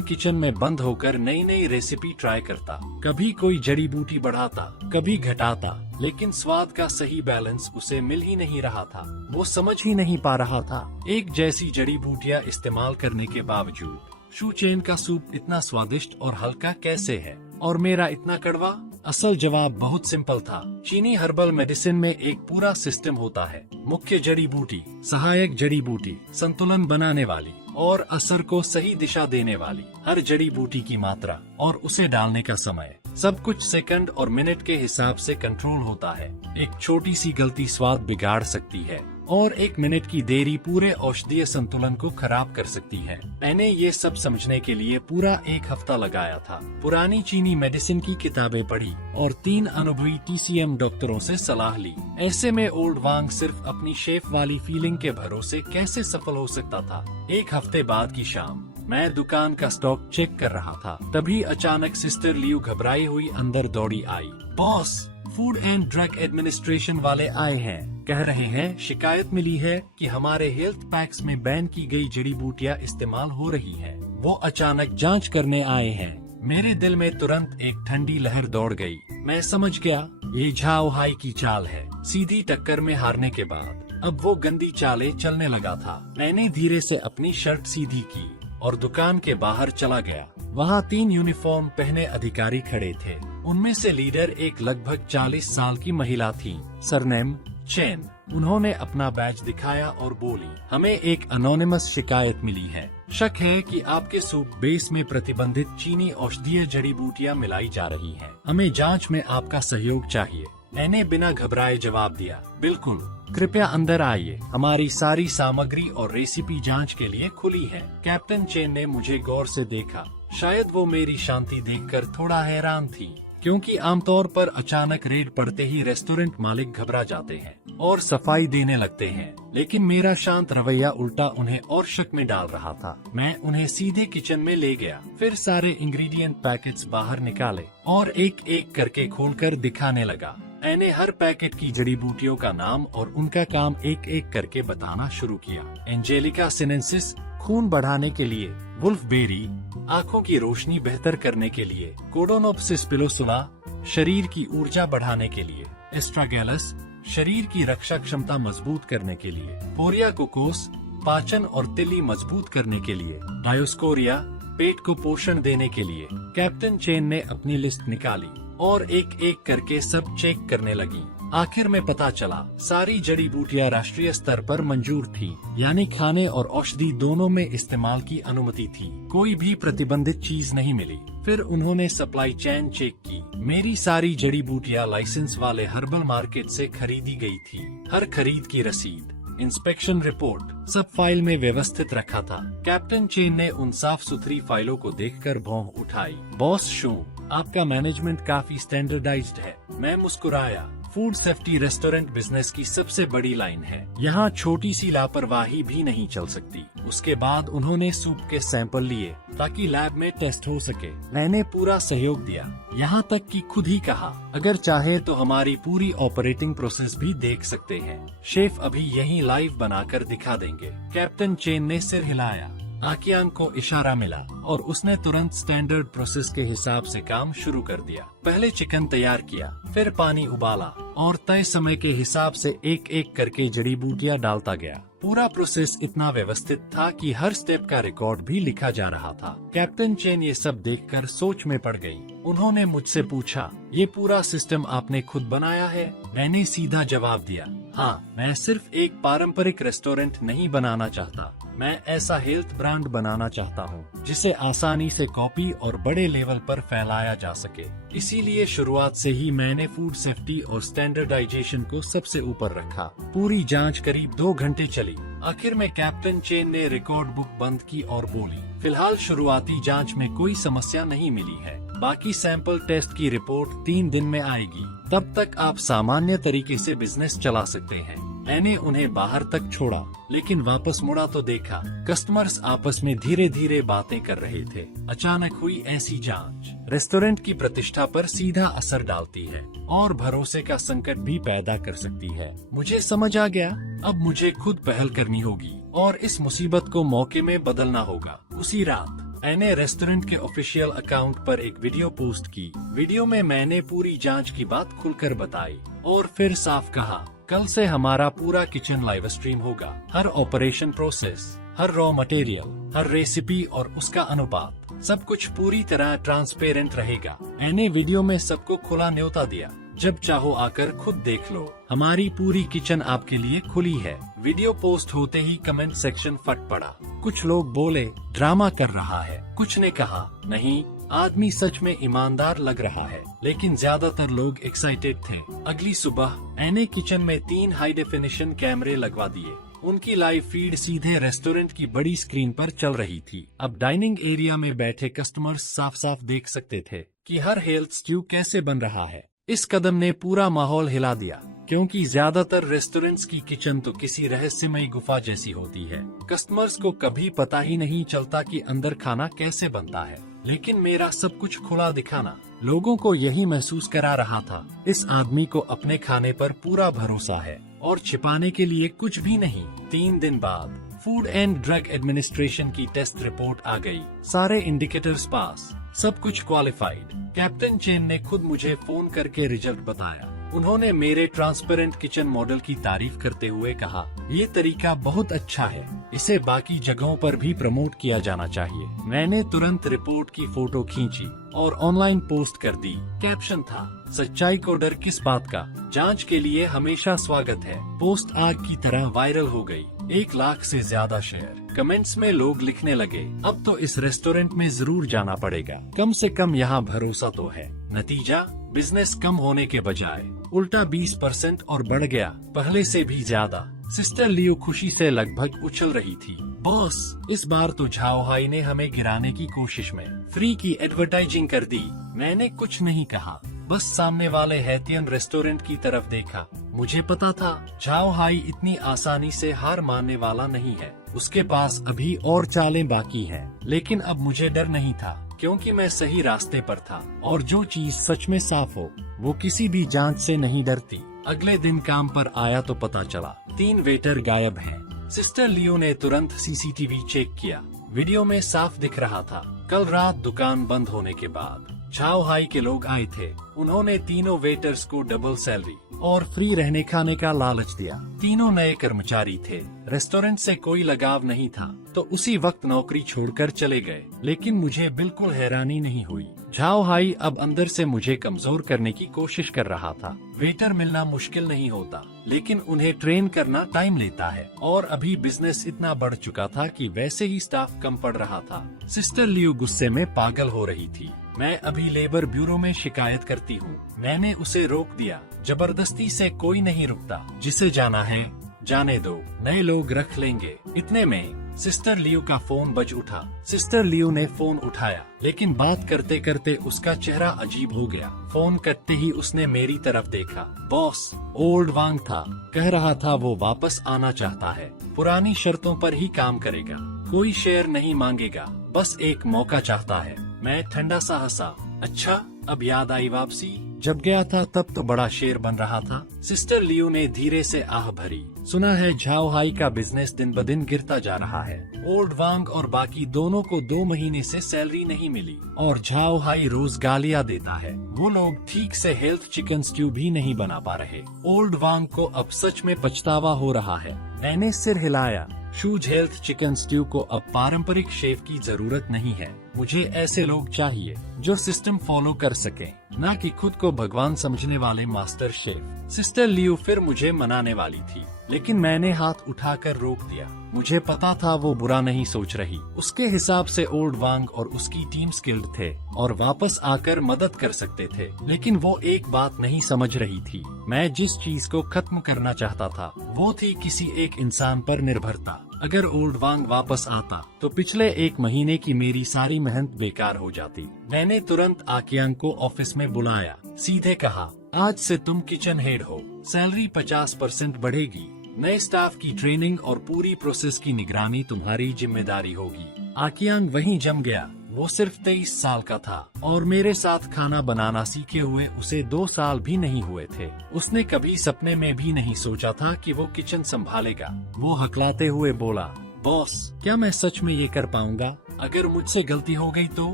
किचन में बंद होकर नई नई रेसिपी ट्राई करता, कभी कोई जड़ी बूटी बढ़ाता, कभी घटाता, लेकिन स्वाद का सही बैलेंस उसे मिल ही नहीं रहा था। वो समझ ही नहीं पा रहा था, एक जैसी जड़ी बूटियां इस्तेमाल करने के बावजूद शू चेन का सूप इतना स्वादिष्ट और हल्का कैसे है और मेरा इतना कड़वा। असल जवाब बहुत सिंपल था। चीनी हर्बल मेडिसिन में एक पूरा सिस्टम होता है, मुख्य जड़ी बूटी, सहायक जड़ी बूटी, संतुलन बनाने वाली और असर को सही दिशा देने वाली। हर जड़ी बूटी की मात्रा और उसे डालने का समय सब कुछ सेकंड और मिनट के हिसाब से कंट्रोल होता है। एक छोटी सी गलती स्वाद बिगाड़ सकती है और 1 मिनट की देरी पूरे औषधीय संतुलन को खराब कर सकती है। मैंने ये सब समझने के लिए पूरा 1 हफ्ता लगाया था। पुरानी चीनी मेडिसिन की किताबें पढ़ी और 3 अनुभवी TCM डॉक्टरों से सलाह ली। ऐसे में ओल्ड वांग सिर्फ अपनी शेफ वाली फीलिंग के भरोसे कैसे सफल हो सकता था। 1 हफ्ते बाद की शाम मैं दुकान का स्टॉक चेक कर रहा था, तभी अचानक सिस्टर लियू घबराई हुई अंदर दौड़ी आई। Boss, food and drug administration वाले आए हैं, कह रहे हैं शिकायत मिली है कि हमारे हेल्थ पैक्स में बैन की गई जड़ी बूटियां इस्तेमाल हो रही हैं। वो अचानक जांच करने आए हैं। मेरे दिल में तुरंत एक ठंडी लहर दौड़ गई। मैं समझ गया, ये झाओ हाई की चाल है। सीधी टक्कर में हारने के बाद अब वो गंदी चालें चलने लगा था। मैंने धीरे से अपनी शर्ट सीधी की और दुकान के बाहर चला गया। वहाँ 3 यूनिफॉर्म पहने अधिकारी खड़े थे। उनमें से लीडर एक लगभग 40 साल की महिला थी, सरनेम चेन। उन्होंने अपना बैज दिखाया और बोली, हमें एक अनोनिमस शिकायत मिली है। शक है कि आपके सूप बेस में प्रतिबंधित चीनी औषधीय जड़ी बूटियां मिलाई जा रही हैं। हमें जांच में आपका सहयोग चाहिए। मैंने बिना घबराए जवाब दिया, बिल्कुल, कृपया अंदर आइए। हमारी सारी सामग्री और रेसिपी जांच के लिए खुली है। कैप्टन चेन ने मुझे गौर से देखा। शायद वो मेरी शांति देखकर थोड़ा हैरान थी, क्योंकि आमतौर पर अचानक रेड पड़ते ही रेस्टोरेंट मालिक घबरा जाते हैं और सफाई देने लगते हैं, लेकिन मेरा शांत रवैया उल्टा उन्हें और शक में डाल रहा था। मैं उन्हें सीधे किचन में ले गया, फिर सारे इंग्रेडिएंट पैकेट्स बाहर निकाले और एक एक करके खोलकर दिखाने लगा। मैंने हर पैकेट की जड़ी बूटियों का नाम और उनका काम एक एक करके बताना शुरू किया। एंजेलिका सिनेंसिस खून बढ़ाने के लिए, वुल्फबेरी आँखों की रोशनी बेहतर करने के लिए, कोडोनोप्सिस पिलोसुला शरीर की ऊर्जा बढ़ाने के लिए, एस्ट्रागैलस शरीर की रक्षा क्षमता मजबूत करने के लिए, पोरिया कोकोस पाचन और तिल्ली मजबूत करने के लिए, डायोस्कोरिया पेट को पोषण देने के लिए। कैप्टन चेन ने अपनी लिस्ट निकाली और एक एक करके सब चेक करने लगी। आखिर में पता चला सारी जड़ी बूटियां राष्ट्रीय स्तर पर मंजूर थी, यानी खाने और औषधि दोनों में इस्तेमाल की अनुमति थी। कोई भी प्रतिबंधित चीज नहीं मिली। फिर उन्होंने सप्लाई चेन चेक की। मेरी सारी जड़ी बूटियां लाइसेंस वाले हर्बल मार्केट से खरीदी गई थी। हर खरीद की रसीद, इंस्पेक्शन रिपोर्ट सब फाइल में व्यवस्थित रखा था। कैप्टन चेन ने उन साफ सुथरी फाइलों को देखकर भौं उठाई। बॉस शू, आपका मैनेजमेंट काफी स्टैंडर्डाइज्ड है। मैं मुस्कुराया। फूड सेफ्टी रेस्टोरेंट बिजनेस की सबसे बड़ी लाइन है। यहाँ छोटी सी लापरवाही भी नहीं चल सकती। उसके बाद उन्होंने सूप के सैंपल लिए ताकि लैब में टेस्ट हो सके। मैंने पूरा सहयोग दिया, यहाँ तक कि खुद ही कहा, अगर चाहे तो हमारी पूरी ऑपरेटिंग प्रोसेस भी देख सकते हैं। शेफ अभी यहीं लाइव बनाकर दिखा देंगे। कैप्टन चेन ने सिर हिलाया। आकियान को इशारा मिला और उसने तुरंत स्टैंडर्ड प्रोसेस के हिसाब से काम शुरू कर दिया। पहले चिकन तैयार किया, फिर पानी उबाला और तय समय के हिसाब से एक एक करके जड़ी बूटियां डालता गया। पूरा प्रोसेस इतना व्यवस्थित था कि हर स्टेप का रिकॉर्ड भी लिखा जा रहा था। कैप्टन चेन ये सब देखकर सोच में पड़ गई। उन्होंने मुझसे पूछा, ये पूरा सिस्टम आपने खुद बनाया है? मैंने सीधा जवाब दिया, हाँ, मैं सिर्फ एक पारंपरिक रेस्टोरेंट नहीं बनाना चाहता। मैं ऐसा हेल्थ ब्रांड बनाना चाहता हूँ जिसे आसानी से कॉपी और बड़े लेवल पर फैलाया जा सके। इसीलिए शुरुआत से ही मैंने फूड सेफ्टी और स्टैंडर्डाइजेशन को सबसे ऊपर रखा। पूरी जांच करीब 2 घंटे चली। आखिर में कैप्टन चेन ने रिकॉर्ड बुक बंद की और बोली, फिलहाल शुरुआती जांच में कोई समस्या नहीं मिली है। बाकी सैंपल टेस्ट की रिपोर्ट 3 दिन में आएगी। तब तक आप सामान्य तरीके से बिजनेस चला सकते हैं। मैंने उन्हें बाहर तक छोड़ा, लेकिन वापस मुड़ा तो देखा कस्टमर्स आपस में धीरे धीरे बातें कर रहे थे। अचानक हुई ऐसी जांच रेस्टोरेंट की प्रतिष्ठा पर सीधा असर डालती है और भरोसे का संकट भी पैदा कर सकती है। मुझे समझ आ गया, अब मुझे खुद पहल करनी होगी और इस मुसीबत को मौके में बदलना होगा। उसी रात मैंने रेस्टोरेंट के ऑफिशियल अकाउंट पर एक वीडियो पोस्ट की। वीडियो में मैंने पूरी जांच की बात खुलकर बताई और फिर साफ कहा, कल से हमारा पूरा किचन लाइव स्ट्रीम होगा। हर ऑपरेशन प्रोसेस, हर रॉ मटेरियल, हर रेसिपी और उसका अनुपात, सब कुछ पूरी तरह ट्रांसपेरेंट रहेगा। मैंने वीडियो में सबको खुला न्योता दिया, जब चाहो आकर खुद देख लो, हमारी पूरी किचन आपके लिए खुली है। वीडियो पोस्ट होते ही कमेंट सेक्शन फट पड़ा। कुछ लोग बोले ड्रामा कर रहा है, कुछ ने कहा नहीं, आदमी सच में ईमानदार लग रहा है, लेकिन ज्यादातर लोग एक्साइटेड थे। अगली सुबह मैंने किचन में 3 हाई डेफिनेशन कैमरे लगवा दिए। उनकी लाइव फीड सीधे रेस्टोरेंट की बड़ी स्क्रीन पर चल रही थी। अब डाइनिंग एरिया में बैठे कस्टमर्स साफ साफ देख सकते थे कि हर हेल्थ स्ट्यू कैसे बन रहा है। इस कदम ने पूरा माहौल हिला दिया, क्योंकि ज्यादातर रेस्टोरेंट्स की किचन तो किसी रहस्यमयी गुफा जैसी होती है। कस्टमर्स को कभी पता ही नहीं चलता कि अंदर खाना कैसे बनता है, लेकिन मेरा सब कुछ खुला दिखाना लोगों को यही महसूस करा रहा था, इस आदमी को अपने खाने पर पूरा भरोसा है और छिपाने के लिए कुछ भी नहीं। 3 दिन बाद फूड एंड ड्रग एडमिनिस्ट्रेशन की टेस्ट रिपोर्ट आ गई। सारे इंडिकेटर्स पास, सब कुछ क्वालिफाइड। कैप्टन चेन ने खुद मुझे फोन करके रिजल्ट बताया। उन्होंने मेरे ट्रांसपेरेंट किचन मॉडल की तारीफ करते हुए कहा, ये तरीका बहुत अच्छा है, इसे बाकी जगहों पर भी प्रमोट किया जाना चाहिए। मैंने तुरंत रिपोर्ट की फोटो खींची और ऑनलाइन पोस्ट कर दी। कैप्शन था, सच्चाई को डर किस बात का, जांच के लिए हमेशा स्वागत है। पोस्ट आग की तरह वायरल हो गई। 1 लाख से ज्यादा शेयर। कमेंट्स में लोग लिखने लगे, अब तो इस रेस्टोरेंट में जरूर जाना पड़ेगा, कम से कम यहाँ भरोसा तो है। नतीजा, बिजनेस कम होने के बजाय उल्टा 20% और बढ़ गया, पहले से भी ज्यादा। सिस्टर लियो खुशी से लगभग उछल रही थी। बॉस, इस बार तो झाओ हाई ने हमें गिराने की कोशिश में फ्री की एडवर्टाइजिंग कर दी। मैंने कुछ नहीं कहा, बस सामने वाले हैतियन रेस्टोरेंट की तरफ देखा। मुझे पता था झाओ हाई इतनी आसानी से हार मानने वाला नहीं है, उसके पास अभी और चालें बाकी हैं। लेकिन अब मुझे डर नहीं था, क्योंकि मैं सही रास्ते पर था और जो चीज सच में साफ हो वो किसी भी जांच से नहीं डरती। अगले दिन काम पर आया तो पता चला 3 वेटर गायब हैं। सिस्टर लियो ने तुरंत सीसीटीवी चेक किया। वीडियो में साफ दिख रहा था, कल रात दुकान बंद होने के बाद झाओ हाई के लोग आए थे। उन्होंने तीनों वेटर्स को डबल सैलरी और फ्री रहने खाने का लालच दिया। तीनों नए कर्मचारी थे, रेस्टोरेंट से कोई लगाव नहीं था, तो उसी वक्त नौकरी छोड़कर चले गए। लेकिन मुझे बिल्कुल हैरानी नहीं हुई। झाओ हाई अब अंदर से मुझे कमजोर करने की कोशिश कर रहा था। वेटर मिलना मुश्किल नहीं होता, लेकिन उन्हें ट्रेन करना टाइम लेता है, और अभी बिजनेस इतना बढ़ चुका था कि वैसे ही स्टाफ कम पड़ रहा था। सिस्टर लियो गुस्से में पागल हो रही थी। मैं अभी लेबर ब्यूरो में शिकायत करती हूँ। मैंने उसे रोक दिया, जबरदस्ती से कोई नहीं रुकता, जिसे जाना है जाने दो, नए लोग रख लेंगे। इतने में सिस्टर लियो का फोन बज उठा। सिस्टर लियो ने फोन उठाया, लेकिन बात करते करते उसका चेहरा अजीब हो गया। फोन कटते ही उसने मेरी तरफ देखा। बॉस, ओल्ड वांग था, कह रहा था वो वापस आना चाहता है, पुरानी शर्तों पर ही काम करेगा, कोई शेयर नहीं मांगेगा, बस एक मौका चाहता है। मैं ठंडा सा हंसा। अच्छा, अब याद आई वापसी? जब गया था तब तो बड़ा शेर बन रहा था। सिस्टर लियो ने धीरे से आह भरी। सुना है झाओ हाई का बिजनेस दिन ब दिन गिरता जा रहा है। ओल्ड वांग और बाकी दोनों को 2 महीने से सैलरी नहीं मिली और झाओ हाई रोज गालियाँ देता है। वो लोग ठीक से हेल्थ चिकन स्ट्यू भी नहीं बना पा रहे। ओल्ड वांग को अब सच में पछतावा हो रहा है। मैंने सिर हिलाया। शूज हेल्थ चिकन स्ट्यू को अब पारंपरिक शेफ की जरूरत नहीं है। मुझे ऐसे लोग चाहिए जो सिस्टम फॉलो कर सकें, न कि खुद को भगवान समझने वाले मास्टर शेफ। सिस्टर लियो फिर मुझे मनाने वाली थी, लेकिन मैंने हाथ उठाकर रोक दिया। मुझे पता था वो बुरा नहीं सोच रही। उसके हिसाब से ओल्ड वांग और उसकी टीम स्किल्ड थे और वापस आकर मदद कर सकते थे, लेकिन वो एक बात नहीं समझ रही थी। मैं जिस चीज को खत्म करना चाहता था वो थी किसी एक इंसान पर निर्भरता। अगर ओल्ड वांग वापस आता तो पिछले 1 महीने की मेरी सारी मेहनत बेकार हो जाती। मैंने तुरंत आकियांग को ऑफिस में बुलाया। सीधे कहा, आज से तुम किचन हेड हो, सैलरी 50% बढ़ेगी। नए स्टाफ की ट्रेनिंग और पूरी प्रोसेस की निगरानी तुम्हारी जिम्मेदारी होगी। आकियांग वहीं जम गया। वो सिर्फ 23 साल का था और मेरे साथ खाना बनाना सीखे हुए उसे 2 साल भी नहीं हुए थे। उसने कभी सपने में भी नहीं सोचा था कि वो किचन संभालेगा। वो हकलाते हुए बोला, बॉस, क्या मैं सच में ये कर पाऊंगा? अगर मुझसे गलती हो गई तो?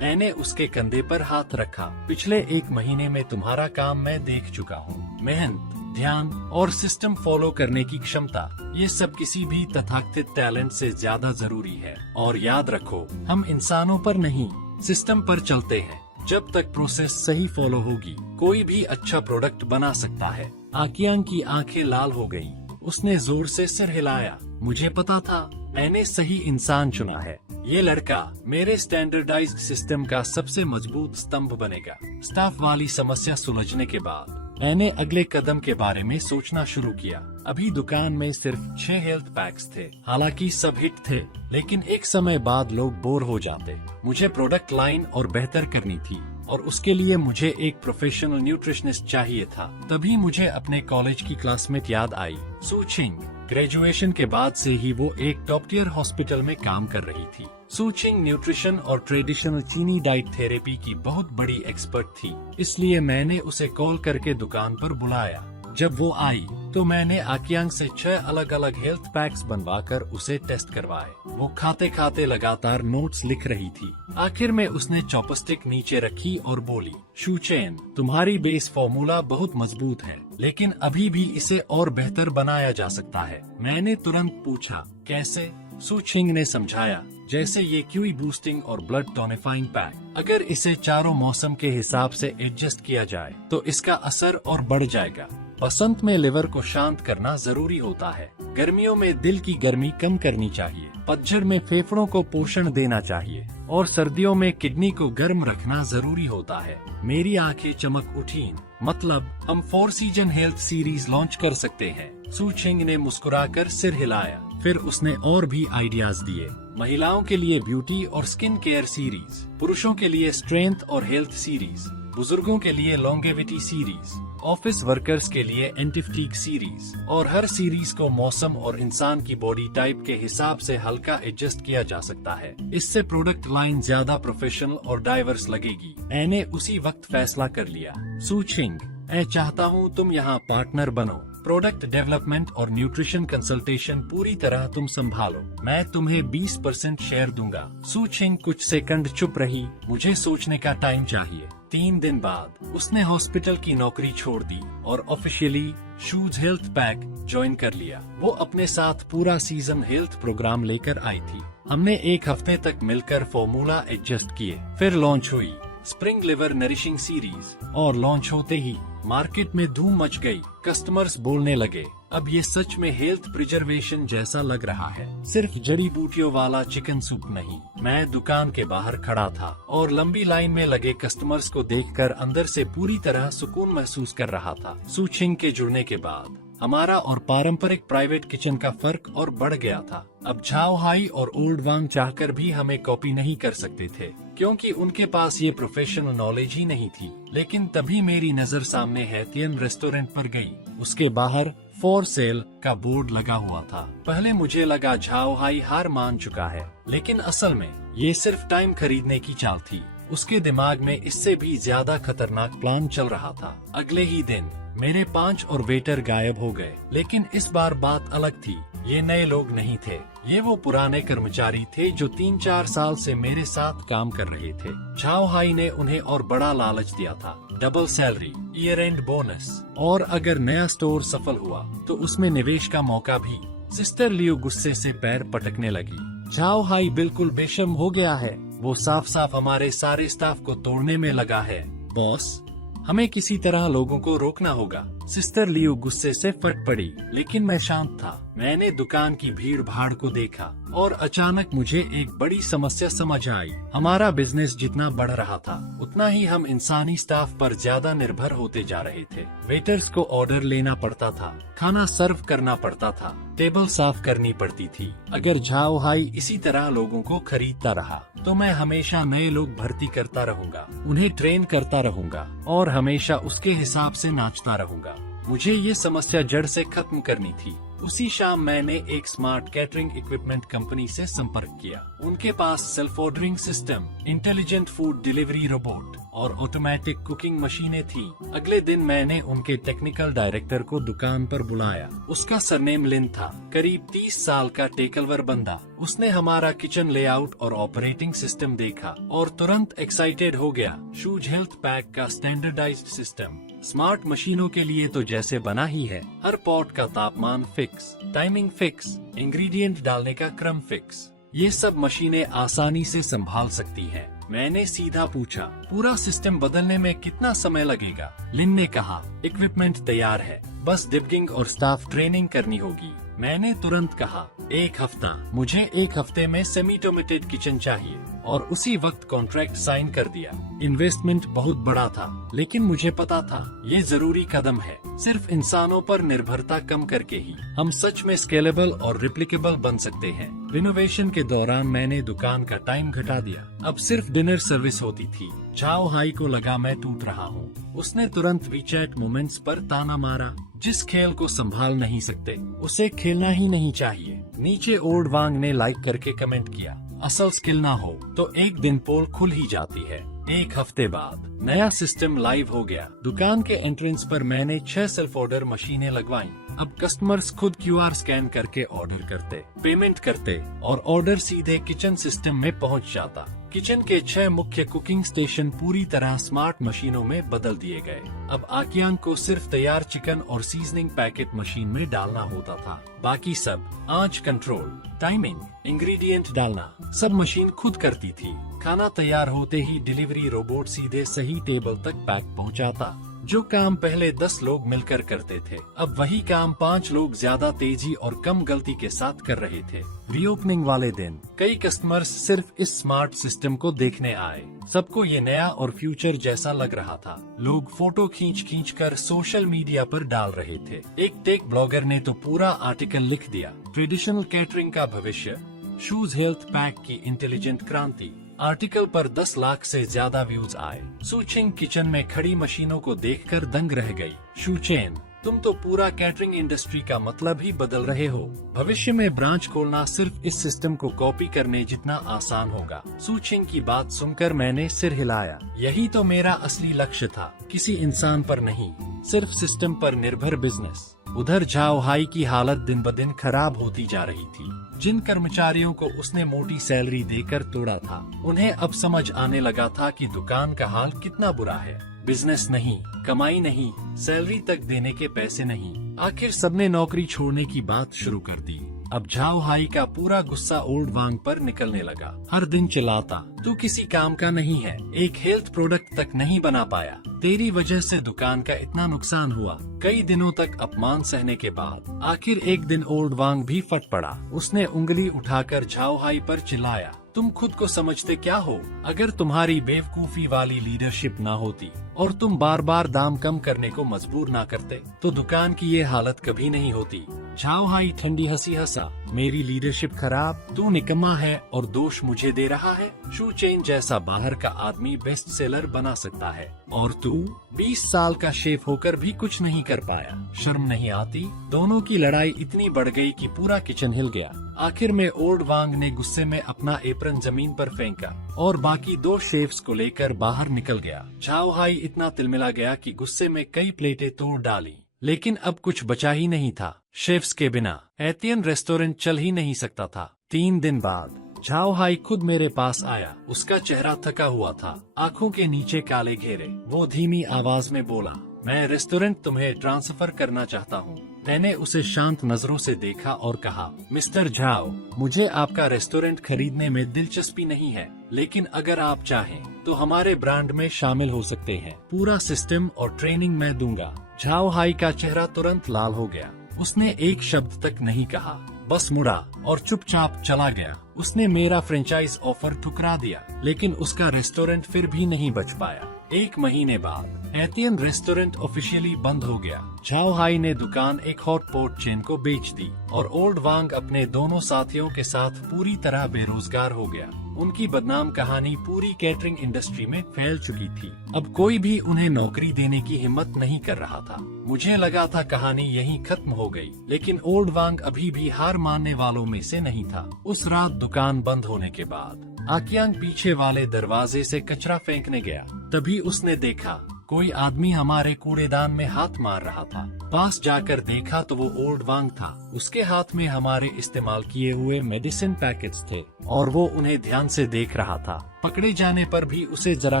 मैंने उसके कंधे पर हाथ रखा। पिछले 1 महीने में तुम्हारा काम मैं देख चुका हूँ। मेहनत, ध्यान और सिस्टम फॉलो करने की क्षमता, ये सब किसी भी तथाकथित टैलेंट से ज्यादा जरूरी है। और याद रखो, हम इंसानों पर नहीं, सिस्टम पर चलते हैं। जब तक प्रोसेस सही फॉलो होगी, कोई भी अच्छा प्रोडक्ट बना सकता है। आकियांग की आंखें लाल हो गईं। उसने जोर से सिर हिलाया। मुझे पता था, मैंने सही इंसान चुना है। ये लड़का मेरे स्टैंडर्डाइज्ड सिस्टम का सबसे मजबूत स्तंभ बनेगा। स्टाफ वाली समस्या सुलझने के बाद मैंने अगले कदम के बारे में सोचना शुरू किया। अभी दुकान में सिर्फ 6 हेल्थ पैक्स थे। हालांकि सब हिट थे, लेकिन एक समय बाद लोग बोर हो जाते। मुझे प्रोडक्ट लाइन और बेहतर करनी थी और उसके लिए मुझे एक प्रोफेशनल न्यूट्रिशनिस्ट चाहिए था। तभी मुझे अपने कॉलेज की क्लासमेट याद आई, सू चिंग। ग्रेजुएशन के बाद से ही वो एक टॉप टियर हॉस्पिटल में काम कर रही थी। सू चिंग न्यूट्रिशन और ट्रेडिशनल चीनी डाइट थेरेपी की बहुत बड़ी एक्सपर्ट थी, इसलिए मैंने उसे कॉल करके दुकान पर बुलाया। जब वो आई तो मैंने आकियांग से 6 अलग अलग हेल्थ पैक्स बनवाकर उसे टेस्ट करवाए। वो खाते खाते लगातार नोट्स लिख रही थी। आखिर में उसने चॉपस्टिक नीचे रखी और बोली, शू चेन, तुम्हारी बेस फॉर्मूला बहुत मजबूट है, लेकिन अभी भी इसे और बेहतर बनाया जा सकता है। मैंने तुरंत पूछा, कैसे? सू चिंग ने समझाया, जैसे ये क्यूई बूस्टिंग और ब्लड टोनिफाइंग पैक। अगर इसे चारों मौसम के हिसाब से एडजस्ट किया जाए तो इसका असर और बढ़ जाएगा। बसंत में लिवर को शांत करना जरूरी होता है, गर्मियों में दिल की गर्मी कम करनी चाहिए, पतझड़ में फेफड़ों को पोषण देना चाहिए और सर्दियों में किडनी को गर्म रखना जरूरी होता है। मेरी आंखें चमक उठीं। मतलब हम 4 सीजन हेल्थ सीरीज लॉन्च कर सकते हैं। सू चिंग ने मुस्कुराकर सिर हिलाया। फिर उसने और भी आइडियाज दिए। महिलाओं के लिए ब्यूटी और स्किन केयर सीरीज, पुरुषों के लिए स्ट्रेंथ और हेल्थ सीरीज, बुजुर्गों के लिए लॉन्गेविटी सीरीज, ऑफिस वर्कर्स के लिए एंटी-फटीग सीरीज, और हर सीरीज को मौसम और इंसान की बॉडी टाइप के हिसाब से हल्का एडजस्ट किया जा सकता है। इससे प्रोडक्ट लाइन ज्यादा प्रोफेशनल और डाइवर्स लगेगी। मैंने उसी वक्त फैसला कर लिया, सू चिंग, मैं चाहता हूँ तुम यहाँ पार्टनर बनो। प्रोडक्ट डेवलपमेंट और न्यूट्रिशन कंसल्टेशन पूरी तरह तुम संभालो। मैं तुम्हें 20% शेयर दूंगा। सू चिंग कुछ सेकंड चुप रही। मुझे सोचने का टाइम चाहिए। 3 दिन बाद उसने हॉस्पिटल की नौकरी छोड़ दी और officially shoes health pack join कर लिया। वो अपने साथ पूरा सीजन हेल्थ प्रोग्राम लेकर आई थी। हमने 1 हफ्ते तक मिलकर फॉर्मूला एडजस्ट किए। फिर लॉन्च हुई स्प्रिंग लिवर नरिशिंग सीरीज और लॉन्च होते ही मार्केट में धूम मच गई। कस्टमर्स बोलने लगे, अब ये सच में हेल्थ प्रिजर्वेशन जैसा लग रहा है, सिर्फ जड़ी बूटियों वाला चिकन सूप नहीं। मैं दुकान के बाहर खड़ा था और लंबी लाइन में लगे कस्टमर्स को देखकर अंदर से पूरी तरह सुकून महसूस कर रहा था। सू चिंग के जुड़ने के बाद हमारा और पारंपरिक प्राइवेट किचन का फर्क और बढ़ गया था। अब झाओ हाई और ओल्ड वांग चाहकर भी हमें कॉपी नहीं कर सकते थे, क्योंकि उनके पास ये प्रोफेशनल नॉलेज ही नहीं थी। लेकिन तभी मेरी नजर सामने हैतियन रेस्टोरेंट पर गई। उसके बाहर फॉर सेल का बोर्ड लगा हुआ था। पहले मुझे लगा झाओ हाई हार मान चुका है, लेकिन असल में ये सिर्फ टाइम खरीदने की चाल थी। उसके दिमाग में इससे भी ज्यादा खतरनाक प्लान चल रहा था। अगले ही दिन मेरे 5 और वेटर गायब हो गए, लेकिन इस बार बात अलग थी। ये नए लोग नहीं थे, ये वो पुराने कर्मचारी थे जो 3-4 साल से मेरे साथ काम कर रहे थे। झाओ हाई ने उन्हें और बड़ा लालच दिया था, double salary, year and bonus, और अगर नया स्टोर सफल हुआ तो उसमें निवेश का मौका भी। सिस्टर लियो गुस्से से पैर पटकने लगी। झाओ हाई बिल्कुल बेशर्म हो गया है। वो साफ साफ हमारे सारे स्टाफ को तोड़ने में लगा है। बॉस, हमें किसी तरह लोगों को रोकना होगा। सिस्टर लियो गुस्से से फट पड़ी, लेकिन मैं शांत था। मैंने दुकान की भीड़ भाड़ को देखा और अचानक मुझे एक बड़ी समस्या समझ आई। हमारा बिजनेस जितना बढ़ रहा था, उतना ही हम इंसानी स्टाफ पर ज्यादा निर्भर होते जा रहे थे। वेटर्स को ऑर्डर लेना पड़ता था, खाना सर्व करना पड़ता था, टेबल साफ करनी पड़ती थी। अगर झाओ हाई इसी तरह लोगों को खरीदता रहा तो मैं हमेशा नए लोग भर्ती करता रहूंगा, उन्हें ट्रेन करता रहूंगा और हमेशा उसके हिसाब से नाचता रहूंगा। मुझे ये समस्या जड़ से खत्म करनी थी। उसी शाम मैंने एक स्मार्ट कैटरिंग इक्विपमेंट कंपनी से संपर्क किया। उनके पास self ordering system, intelligent food delivery robot और ऑटोमेटिक कुकिंग मशीनें थी। अगले दिन मैंने उनके टेक्निकल डायरेक्टर को दुकान पर बुलाया। उसका सरनेम लिन था, करीब 30 साल का टेकलवर बंदा। उसने हमारा किचन लेआउट और ऑपरेटिंग सिस्टम देखा और तुरंत एक्साइटेड हो गया। शूज हेल्थ पैक का स्टैंडर्डाइज्ड सिस्टम, स्मार्ट मशीनों के लिए तो जैसे बना ही है। हर पॉट का तापमान फिक्स, टाइमिंग फिक्स, इंग्रेडिएंट डालने का क्रम फिक्स। ये सब मशीनें आसानी से संभाल सकती हैं। मैंने सीधा पूछा, पूरा सिस्टम बदलने में कितना समय लगेगा? लिन ने कहा, इक्विपमेंट तैयार है, बस डिबगिंग और स्टाफ ट्रेनिंग करनी होगी। मैंने तुरंत कहा, 1 हफ्ता। मुझे 1 हफ्ते में सेमी ऑटोमेटेड किचन चाहिए और उसी वक्त कॉन्ट्रैक्ट साइन कर दिया। इन्वेस्टमेंट बहुत बड़ा था, लेकिन मुझे पता था ये जरूरी कदम है। सिर्फ इंसानों पर निर्भरता कम करके ही हम सच में स्केलेबल और रिप्लिकेबल बन सकते हैं। रिनोवेशन के दौरान मैंने दुकान का टाइम घटा दिया। अब सिर्फ डिनर सर्विस होती थी। झाओ हाई को लगा मैं टूट रहा हूँ। उसने तुरंत वीचैट मोमेंट्स पर ताना मारा, जिस खेल को संभाल नहीं सकते उसे खेलना ही नहीं चाहिए। नीचे ओल्ड वांग ने लाइक करके कमेंट किया, असल स्किल ना हो तो एक दिन पोल खुल ही जाती है। 1 हफ्ते बाद नया सिस्टम लाइव हो गया। दुकान के एंट्रेंस पर मैंने 6 सेल्फ ऑर्डर मशीनें लगवाई। अब कस्टमर्स खुद QR स्कैन करके ऑर्डर करते, पेमेंट करते और ऑर्डर सीधे किचन सिस्टम में पहुंच जाता। किचन के 6 मुख्य कुकिंग स्टेशन पूरी तरह स्मार्ट मशीनों में बदल दिए गए। अब आकियांग को सिर्फ तैयार चिकन और सीजनिंग पैकेट मशीन में डालना होता था। बाकी सब आंच कंट्रोल, टाइमिंग, इंग्रेडिएंट डालना सब मशीन खुद करती थी। खाना तैयार होते ही डिलीवरी रोबोट सीधे सही टेबल तक पैक पहुंचाता। जो काम पहले 10 लोग मिलकर करते थे, अब वही काम 5 लोग ज्यादा तेजी और कम गलती के साथ कर रहे थे। रीओपनिंग वाले दिन कई कस्टमर्स सिर्फ इस स्मार्ट सिस्टम को देखने आए। सबको ये नया और फ्यूचर जैसा लग रहा था। लोग फोटो खींच कर सोशल मीडिया पर डाल रहे थे। एक टेक ब्लॉगर ने तो पूरा आर्टिकल लिख दिया, ट्रेडिशनल कैटरिंग का भविष्य, शूज हेल्थ पैक की इंटेलिजेंट क्रांति। आर्टिकल पर 10 लाख से ज्यादा व्यूज आए। सुचिंग किचन में खड़ी मशीनों को देखकर दंग रह गई। शुचेन, तुम तो पूरा कैटरिंग इंडस्ट्री का मतलब ही बदल रहे हो। भविष्य में ब्रांच खोलना सिर्फ इस सिस्टम को कॉपी करने जितना आसान होगा। सुचिंग की बात सुनकर मैंने सिर हिलाया। यही तो मेरा असली लक्ष्य था, किसी इंसान पर नहीं, सिर्फ सिस्टम पर निर्भर बिजनेस। उधर झाओ हाई की हालत दिन ब दिन खराब होती जा रही थी। जिन कर्मचारियों को उसने मोटी सैलरी देकर तोड़ा था, उन्हें अब समझ आने लगा था कि दुकान का हाल कितना बुरा है। बिजनेस नहीं, कमाई नहीं, सैलरी तक देने के पैसे नहीं। आखिर सबने नौकरी छोड़ने की बात शुरू कर दी। अब झाओ हाई का पूरा गुस्सा ओल्ड वांग पर निकलने लगा। हर दिन चिल्लाता, तू किसी काम का नहीं है, एक हेल्थ प्रोडक्ट तक नहीं बना पाया, तेरी वजह से दुकान का इतना नुकसान हुआ। कई दिनों तक अपमान सहने के बाद आखिर एक दिन ओल्ड वांग भी फट पड़ा। उसने उंगली उठाकर झाओ हाई पर चिल्लाया, तुम खुद को समझते क्या हो? अगर तुम्हारी बेवकूफी वाली लीडरशिप ना होती और तुम बार बार दाम कम करने को मजबूर ना करते, तो दुकान की ये हालत कभी नहीं होती। झाओ हाई ठंडी हंसी हंसा, मेरी लीडरशिप खराब, तू निकम्मा है और दोष मुझे दे रहा है? शू चेन जैसा बाहर का आदमी बेस्ट सेलर बना सकता है और तू 20 साल का शेफ होकर भी कुछ नहीं कर पाया। शर्म नहीं आती? दोनों की लड़ाई इतनी बढ़ गई कि पूरा किचन हिल गया। आखिर में ओल्ड वांग ने गुस्से में अपना एप्रन जमीन पर फेंका और बाकी 2 शेफ्स को लेकर बाहर निकल गया। झाओ हाई इतना तिलमिला गया कि गुस्से में कई प्लेटें तोड़ डाली, लेकिन अब कुछ बचा ही नहीं था। शेफ्स के बिना एतियन रेस्टोरेंट चल ही नहीं सकता था। 3 दिन बाद झाओ हाई खुद मेरे पास आया। उसका चेहरा थका हुआ था, आंखों के नीचे काले घेरे। वो धीमी आवाज में बोला, मैं रेस्टोरेंट तुम्हें ट्रांसफर करना चाहता हूँ। मैंने उसे शांत नजरों से देखा और कहा, मिस्टर झाओ, मुझे आपका रेस्टोरेंट खरीदने में दिलचस्पी नहीं है, लेकिन अगर आप चाहें तो हमारे ब्रांड में शामिल हो सकते हैं। पूरा सिस्टम और ट्रेनिंग मैं दूंगा। झाओ हाई का चेहरा तुरंत लाल हो गया। उसने एक शब्द तक नहीं कहा, बस मुड़ा और चुपचाप चला गया। उसने मेरा फ्रेंचाइज ऑफर ठुकरा दिया, लेकिन उसका रेस्टोरेंट फिर भी नहीं बच पाया। 1 महीने बाद एतियन रेस्टोरेंट ऑफिशियली बंद हो गया। झाओ हाई ने दुकान एक हॉट पॉट चेन को बेच दी और ओल्ड वांग अपने दोनों साथियों के साथ पूरी तरह बेरोजगार हो गया। उनकी बदनाम कहानी पूरी कैटरिंग इंडस्ट्री में फैल चुकी थी। अब कोई भी उन्हें नौकरी देने की हिम्मत नहीं कर रहा था। मुझे लगा था कहानी यहीं खत्म हो गई, लेकिन ओल्ड वांग अभी भी हार मानने वालों में से नहीं था। उस रात दुकान बंद होने के बाद आकियांग पीछे वाले दरवाजे से कचरा फेंकने गया। तभी उसने देखा कोई आदमी हमारे कूड़ेदान में हाथ मार रहा था। पास जाकर देखा तो वो ओल्ड वांग था। उसके हाथ में हमारे इस्तेमाल किए हुए मेडिसिन पैकेट्स थे और वो उन्हें ध्यान से देख रहा था। पकड़े जाने पर भी उसे जरा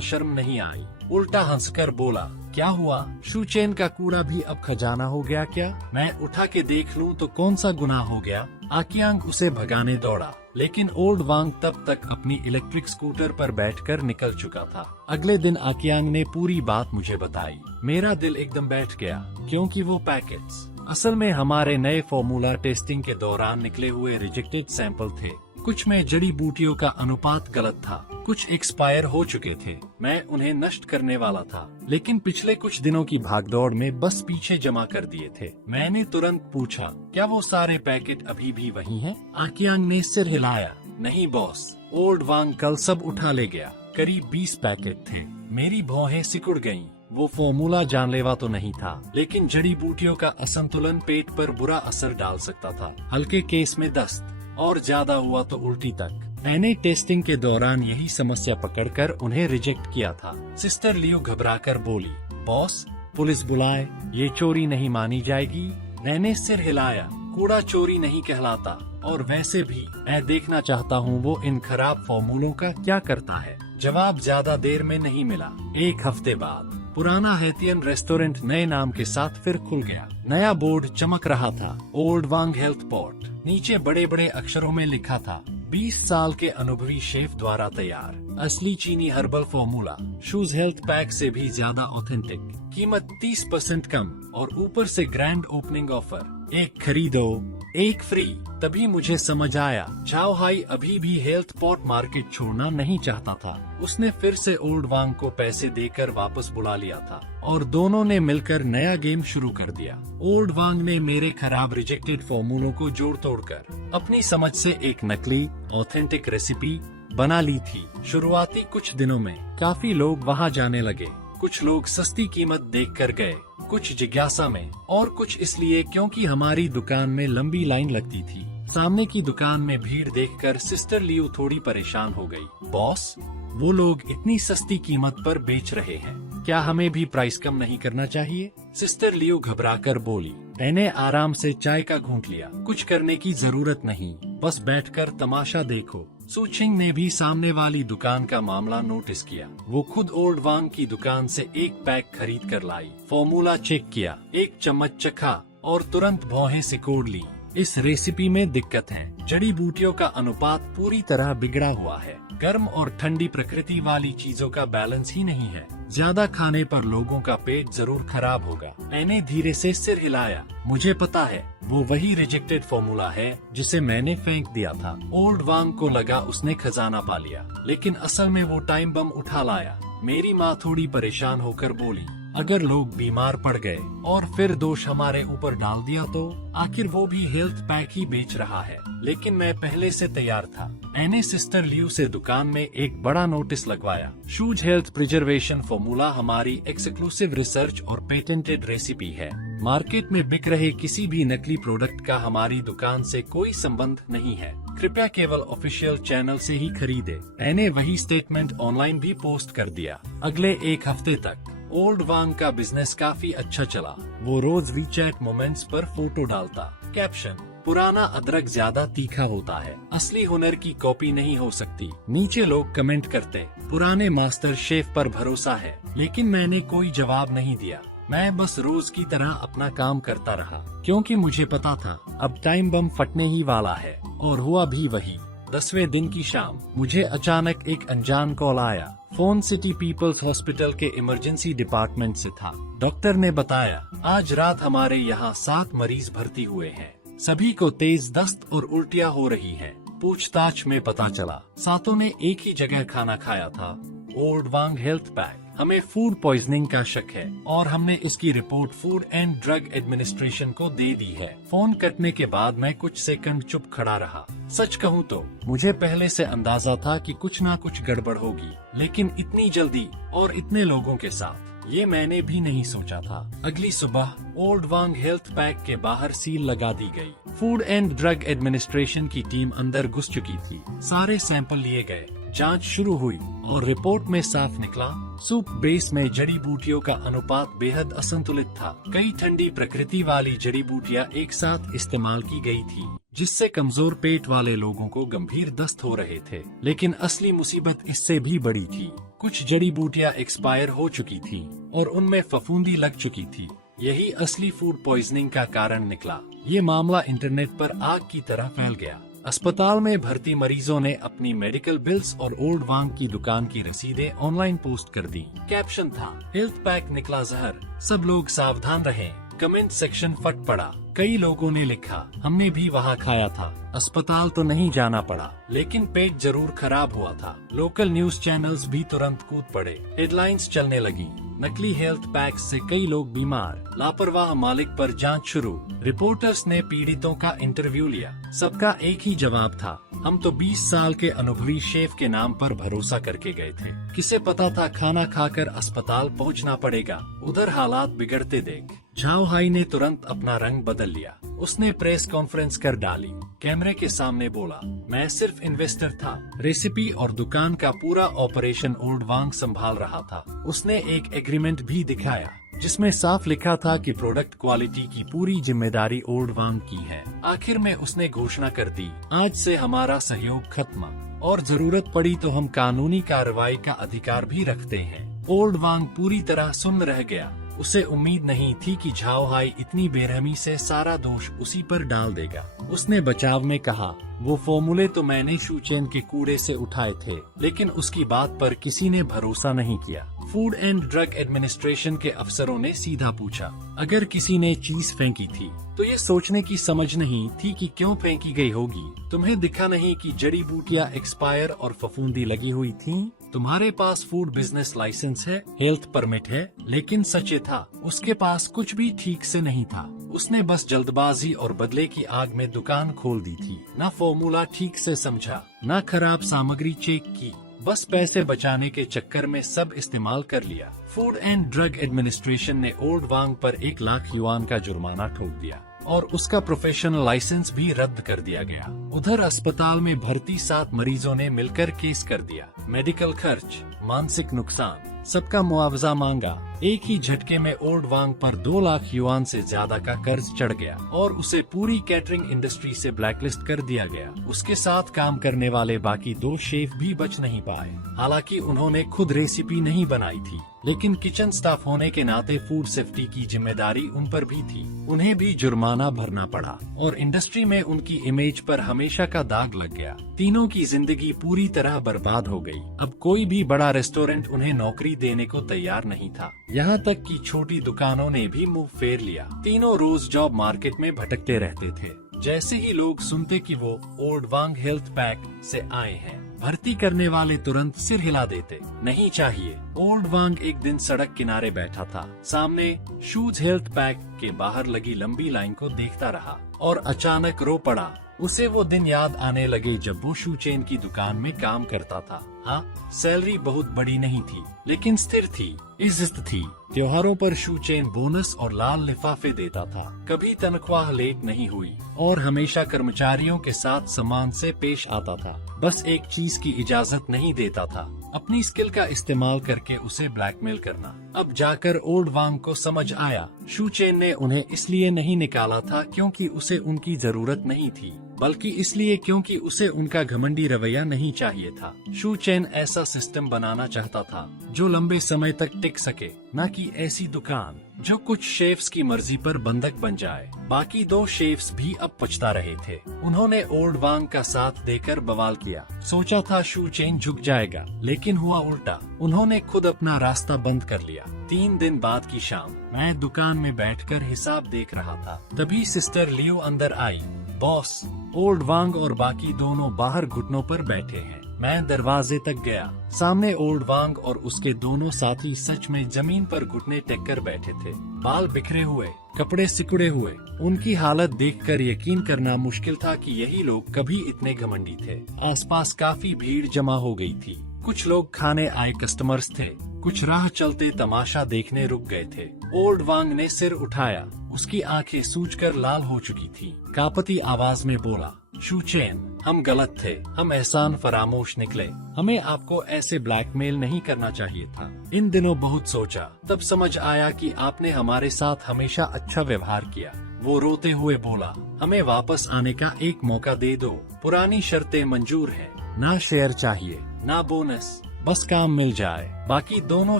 शर्म नहीं आई। उल्टा हंसकर बोला, क्या हुआ? शुचेन का कूड़ा भी अब खजाना हो गया क्या? मैं उठा के देख लूं तो कौन सा गुनाह हो गया? आकियांग उसे भगाने दौड़ा, लेकिन ओल्ड वांग तब तक अपनी इलेक्ट्रिक स्कूटर पर बैठकर निकल चुका था। अगले दिन आकियांग ने पूरी बात मुझे बताई। मेरा दिल एकदम बैठ गया, क्योंकि वो पैकेट्स असल में हमारे नए फॉर्मूला टेस्टिंग के दौरान निकले हुए रिजेक्टेड सैंपल थे। कुछ में जड़ी बूटियों का अनुपात गलत था, कुछ एक्सपायर हो चुके थे। मैं उन्हें नष्ट करने वाला था, लेकिन पिछले कुछ दिनों की भागदौड़ में बस पीछे जमा कर दिए थे। मैंने तुरंत पूछा, क्या वो सारे पैकेट अभी भी वही हैं? आकियांग ने सिर हिलाया, नहीं बॉस, ओल्ड वांग कल सब उठा ले गया। करीब 20 पैकेट थे। मेरी भौहें सिकुड़ गईं। वो फॉर्मूला जानलेवा तो नहीं था, लेकिन जड़ी बूटियों का असंतुलन पेट पर बुरा असर डाल सकता था। हल्के केस में दस्त और ज्यादा हुआ तो उल्टी तक। मैंने टेस्टिंग के दौरान यही समस्या पकड़कर उन्हें रिजेक्ट किया था। सिस्टर लियो घबराकर बोली, बॉस पुलिस बुलाए, ये चोरी नहीं मानी जाएगी। मैंने सिर हिलाया, कूड़ा चोरी नहीं कहलाता, और वैसे भी मैं देखना चाहता हूँ वो इन खराब फॉर्मूलों का क्या करता है। जवाब ज्यादा देर में नहीं मिला। एक हफ्ते बाद पुराना हेतियन रेस्टोरेंट नए नाम के साथ फिर खुल गया। नया बोर्ड चमक रहा था, ओल्ड वांग हेल्थ पॉट। नीचे बड़े बड़े अक्षरों में लिखा था, 20 साल के अनुभवी शेफ द्वारा तैयार, असली चीनी herbal formula, shoes health pack से भी ज्यादा ऑथेंटिक, कीमत 30% कम और ऊपर से ग्रैंड ओपनिंग ऑफर, एक खरीदो एक फ्री। तभी मुझे समझ आया, चाओ हाई अभी भी हेल्थ पॉट मार्केट छोड़ना नहीं चाहता था। उसने फिर से ओल्ड वांग को पैसे देकर वापस बुला लिया था और दोनों ने मिलकर नया गेम शुरू कर दिया। ओल्ड वांग ने मेरे खराब रिजेक्टेड फॉर्मूलों को जोड़ तोड़कर अपनी समझ से एक नकली ऑथेंटिक रेसिपी बना ली थी। शुरुआती कुछ दिनों में काफी लोग वहां जाने लगे। कुछ लोग सस्ती कीमत देखकर गए, कुछ जिज्ञासा में, और कुछ इसलिए क्योंकि हमारी दुकान में लंबी लाइन लगती थी। सामने की दुकान में भीड़ देखकर सिस्टर लियू थोड़ी परेशान हो गई। बॉस, वो लोग इतनी सस्ती कीमत पर बेच रहे हैं, क्या हमें भी प्राइस कम नहीं करना चाहिए? सिस्टर लियू घबराकर बोली। मैंने आराम से चाय का घूंट लिया। कुछ करने की जरूरत नहीं, बस बैठकर तमाशा देखो। सुचिंग ने भी सामने वाली दुकान का मामला नोटिस किया। वो खुद ओल्ड वांग की दुकान से एक पैक खरीद कर लाई, फॉर्मूला चेक किया, एक चम्मच चखा और तुरंत भौहें सिकोड़ ली। इस रेसिपी में दिक्कत है, जड़ी बूटियों का अनुपात पूरी तरह बिगड़ा हुआ है। गर्म और ठंडी प्रकृति वाली चीजों का बैलेंस ही नहीं है। ज्यादा खाने पर लोगों का पेट जरूर खराब होगा। मैंने धीरे से सिर हिलाया। मुझे पता है, वो वही रिजेक्टेड फॉर्मूला है जिसे मैंने फेंक दिया था। ओल्ड वांग को लगा उसने खजाना पा लिया, लेकिन असल में वो टाइम बम उठा लाया। मेरी माँ थोड़ी परेशान होकर बोली, अगर लोग बीमार पड़ गए और फिर दोष हमारे ऊपर डाल दिया तो? आखिर वो भी हेल्थ पैक ही बेच रहा है। लेकिन मैं पहले से तैयार था। मैंने सिस्टर लियू से दुकान में एक बड़ा नोटिस लगवाया, शूज हेल्थ प्रिजर्वेशन फॉर्मूला हमारी एक्सक्लूसिव रिसर्च और पेटेंटेड रेसिपी है। मार्केट में बिक रहे किसी भी नकली प्रोडक्ट का हमारी दुकान से कोई संबंध नहीं है। कृपया केवल ऑफिशियल चैनल से ही खरीदे। मैंने वही स्टेटमेंट ऑनलाइन भी पोस्ट कर दिया। अगले एक हफ्ते तक ओल्ड वांग का बिजनेस काफी अच्छा चला। वो रोज वीचैट मोमेंट्स पर फोटो डालता। कैप्शन, पुराना अदरक ज्यादा तीखा होता है, असली हुनर की कॉपी नहीं हो सकती। नीचे लोग कमेंट करते, पुराने मास्टर शेफ पर भरोसा है। लेकिन मैंने कोई जवाब नहीं दिया। मैं बस रोज की तरह अपना काम करता रहा, क्योंकि मुझे पता था अब टाइम बम फटने ही वाला है। और हुआ भी वही। 10वें दिन की शाम मुझे अचानक एक अनजान कॉल आया। फोन सिटी पीपल्स हॉस्पिटल के इमरजेंसी डिपार्टमेंट से था। डॉक्टर ने बताया, आज रात हमारे यहाँ 7 मरीज भर्ती हुए हैं। सभी को तेज दस्त और उल्टियाँ हो रही हैं। पूछताछ में पता चला, 7 ने एक ही जगह खाना खाया था, ओल्ड वांग हेल्थ पैक। हमें फूड पॉइजनिंग का शक है और हमने इसकी report food and drug administration को दे दी है। फोन कटने के बाद मैं कुछ सेकंड चुप खड़ा रहा। सच कहूँ तो मुझे पहले से अंदाजा था कि कुछ ना कुछ गड़बड़ होगी, लेकिन इतनी जल्दी और इतने लोगों के साथ ये मैंने भी नहीं सोचा था। अगली सुबह ओल्ड वांग हेल्थ पैक के बाहर सील लगा दी गई। फूड एंड ड्रग एडमिनिस्ट्रेशन की टीम अंदर घुस चुकी थी। सारे सैंपल लिए गए, जांच शुरू हुई और रिपोर्ट में साफ निकला सूप बेस में जड़ी बूटियों का अनुपात बेहद असंतुलित था। कई ठंडी प्रकृति वाली जड़ी बूटियां एक साथ इस्तेमाल की गई थी, जिससे कमजोर पेट वाले लोगों को गंभीर दस्त हो रहे थे। लेकिन असली मुसीबत इससे भी बड़ी थी। कुछ जड़ी बूटियां एक्सपायर हो चुकी थी और उनमें फफूंदी लग चुकी थी। यही असली फूड पॉइजनिंग का कारण निकला। ये मामला इंटरनेट पर आग की तरह फैल गया। अस्पताल में भर्ती मरीजों ने अपनी मेडिकल बिल्स और ओल्ड वांग की दुकान की रसीदें ऑनलाइन पोस्ट कर दी। कैप्शन था, हेल्थ पैक निकला जहर, सब लोग सावधान रहें। कमेंट सेक्शन फट पड़ा। कई लोगों ने लिखा, हमने भी वहाँ खाया था, अस्पताल तो नहीं जाना पड़ा, लेकिन पेट जरूर खराब हुआ था। लोकल न्यूज चैनल्स भी तुरंत कूद पड़े। हेडलाइंस चलने लगी, नकली हेल्थ पैक्स से कई लोग बीमार, लापरवाह मालिक पर जांच शुरू। रिपोर्टर्स ने पीड़ितों का इंटरव्यू लिया। सबका एक ही जवाब था, हम तो 20 साल के अनुभवी शेफ के नाम पर भरोसा करके गए थे। किसे पता था खाना खाकर अस्पताल पहुंचना पड़ेगा। उधर हालात बिगड़ते देख झाओ हाई ने तुरंत अपना रंग बदल लिया। उसने प्रेस कॉन्फ्रेंस कर डाली। कैमरे के सामने बोला, मैं सिर्फ इन्वेस्टर था, रेसिपी और दुकान का पूरा ऑपरेशन ओल्ड वांग संभाल रहा था। उसने एक एग्रीमेंट भी दिखाया जिसमें साफ लिखा था कि प्रोडक्ट क्वालिटी की पूरी जिम्मेदारी ओल्ड वांग की है। आखिर में उसने घोषणा कर दी, आज से हमारा सहयोग खत्म और जरूरत पड़ी तो हम कानूनी कार्रवाई का अधिकार भी रखते हैं। ओल्ड वांग पूरी तरह सुन्न रह गया। उसे उम्मीद नहीं थी कि झाओ हाई इतनी बेरहमी से सारा दोष उसी पर डाल देगा। उसने बचाव में कहा, वो फॉर्मूले तो मैंने शूचेन के कूड़े से उठाए थे, लेकिन उसकी बात पर किसी ने भरोसा नहीं किया। फूड एंड ड्रग एडमिनिस्ट्रेशन के अफसरों ने सीधा पूछा, अगर किसी ने चीज फेंकी थी तो ये सोचने की समझ नहीं थी कि क्यों फेंकी गई होगी। तुम्हें दिखा नहीं कि जड़ी बूटियां एक्सपायर और फफूंदी लगी हुई थीं? तुम्हारे पास फूड बिजनेस लाइसेंस है, हेल्थ परमिट है, लेकिन सच ये था, उसके पास कुछ भी ठीक से नहीं था। उसने बस जल्दबाजी और बदले की आग में दुकान खोल दी थी। ना फॉर्मूला ठीक से समझा, ना खराब सामग्री चेक की, बस पैसे बचाने के चक्कर में सब इस्तेमाल कर लिया। फूड एंड ड्रग एडमिनिस्ट्रेशन ने ओल्ड वांग पर 1 लाख युआन का जुर्माना ठोक दिया और उसका प्रोफेशनल लाइसेंस भी रद्द कर दिया गया। उधर अस्पताल में भर्ती 7 मरीजों ने मिलकर केस कर दिया। मेडिकल खर्च, मानसिक नुकसान, सबका मुआवजा मांगा। एक ही झटके में ओल्ड वांग पर 2 लाख युआन से ज्यादा का कर्ज चढ़ गया और उसे पूरी कैटरिंग इंडस्ट्री से ब्लैकलिस्ट कर दिया गया। उसके साथ काम करने वाले बाकी 2 शेफ भी बच नहीं पाए। हालांकि उन्होंने खुद रेसिपी नहीं बनाई थी, लेकिन किचन स्टाफ होने के नाते फूड सेफ्टी की जिम्मेदारी उन पर भी थी। उन्हें भी जुर्माना भरना पड़ा और इंडस्ट्री में उनकी इमेज पर हमेशा का दाग लग गया। तीनों की जिंदगी पूरी तरह बर्बाद हो गई। अब कोई भी बड़ा रेस्टोरेंट उन्हें नौकरी देने को तैयार नहीं था। यहाँ तक कि छोटी दुकानों ने भी मुंह फेर लिया। तीनों रोज जॉब मार्केट में भटकते रहते थे। जैसे ही लोग सुनते कि वो ओल्ड वांग हेल्थ पैक से आए हैं, भर्ती करने वाले तुरंत सिर हिला देते, नहीं चाहिए। ओल्ड वांग एक दिन सड़क किनारे बैठा था, सामने शूज हेल्थ पैक के बाहर लगी लंबी लाइन को देखता रहा और अचानक रो पड़ा। उसे वो दिन याद आने लगे जब वो शू चेन की दुकान में काम करता था। हाँ, सैलरी बहुत बड़ी नहीं थी, लेकिन स्थिर थी, इज्जत थी। त्योहारों पर शू चेन बोनस और लाल लिफाफे देता था। कभी तनख्वाह लेट नहीं हुई और हमेशा कर्मचारियों के साथ सम्मान से पेश आता था। बस एक चीज की इजाजत नहीं देता था, अपनी स्किल का इस्तेमाल करके उसे ब्लैकमेल करना। अब जाकर ओल्ड वांग को समझ आया, शू चेन ने उन्हें इसलिए नहीं निकाला था क्योंकि उसे उनकी जरूरत नहीं थी, बल्कि इसलिए क्योंकि उसे उनका घमंडी रवैया नहीं चाहिए था। शू चेन ऐसा सिस्टम बनाना चाहता था जो लंबे समय तक टिक सके, न कि ऐसी दुकान जो कुछ शेफ्स की मर्जी पर बंधक बन जाए। बाकी 2 शेफ्स भी अब पछता रहे थे। उन्होंने ओल्ड वांग का साथ देकर बवाल किया। सोचा था शू चेन झुक जाएगा, लेकिन हुआ उल्टा। उन्होंने खुद अपना रास्ता बंद कर लिया। 3 दिन बाद की शाम मैं दुकान में बैठकर हिसाब देख रहा था। तभी सिस्टर लियो अंदर आई। बॉस, ओल्ड वांग और बाकी दोनों बाहर घुटनों पर बैठे हैं। मैं दरवाजे तक गया। सामने ओल्ड वांग और उसके दोनों साथी सच में जमीन पर घुटने टेक कर बैठे थे। बाल बिखरे हुए, कपड़े सिकुड़े हुए। उनकी हालत देखकर यकीन करना मुश्किल था कि यही लोग कभी इतने घमंडी थे। आसपास काफी भीड़ जमा हो गई थी। कुछ लोग खाने आए कस्टमर्स थे, कुछ राह चलते तमाशा देखने रुक गए थे। ओल्ड वांग ने सिर उठाया। उसकी आंखें सूजकर लाल हो चुकी थी। कांपती आवाज में बोला, शूचेन, हम गलत थे, हम एहसान फरामोश निकले। हमें आपको ऐसे ब्लैकमेल नहीं करना चाहिए था। इन दिनों बहुत सोचा, तब समझ आया कि आपने हमारे साथ हमेशा अच्छा व्यवहार किया। वो रोते हुए बोला, हमें वापस आने का एक मौका दे दो। पुरानी शर्तें मंजूर हैं। ना शेयर चाहिए, ना बोनस, बस काम मिल जाए। बाकी दोनों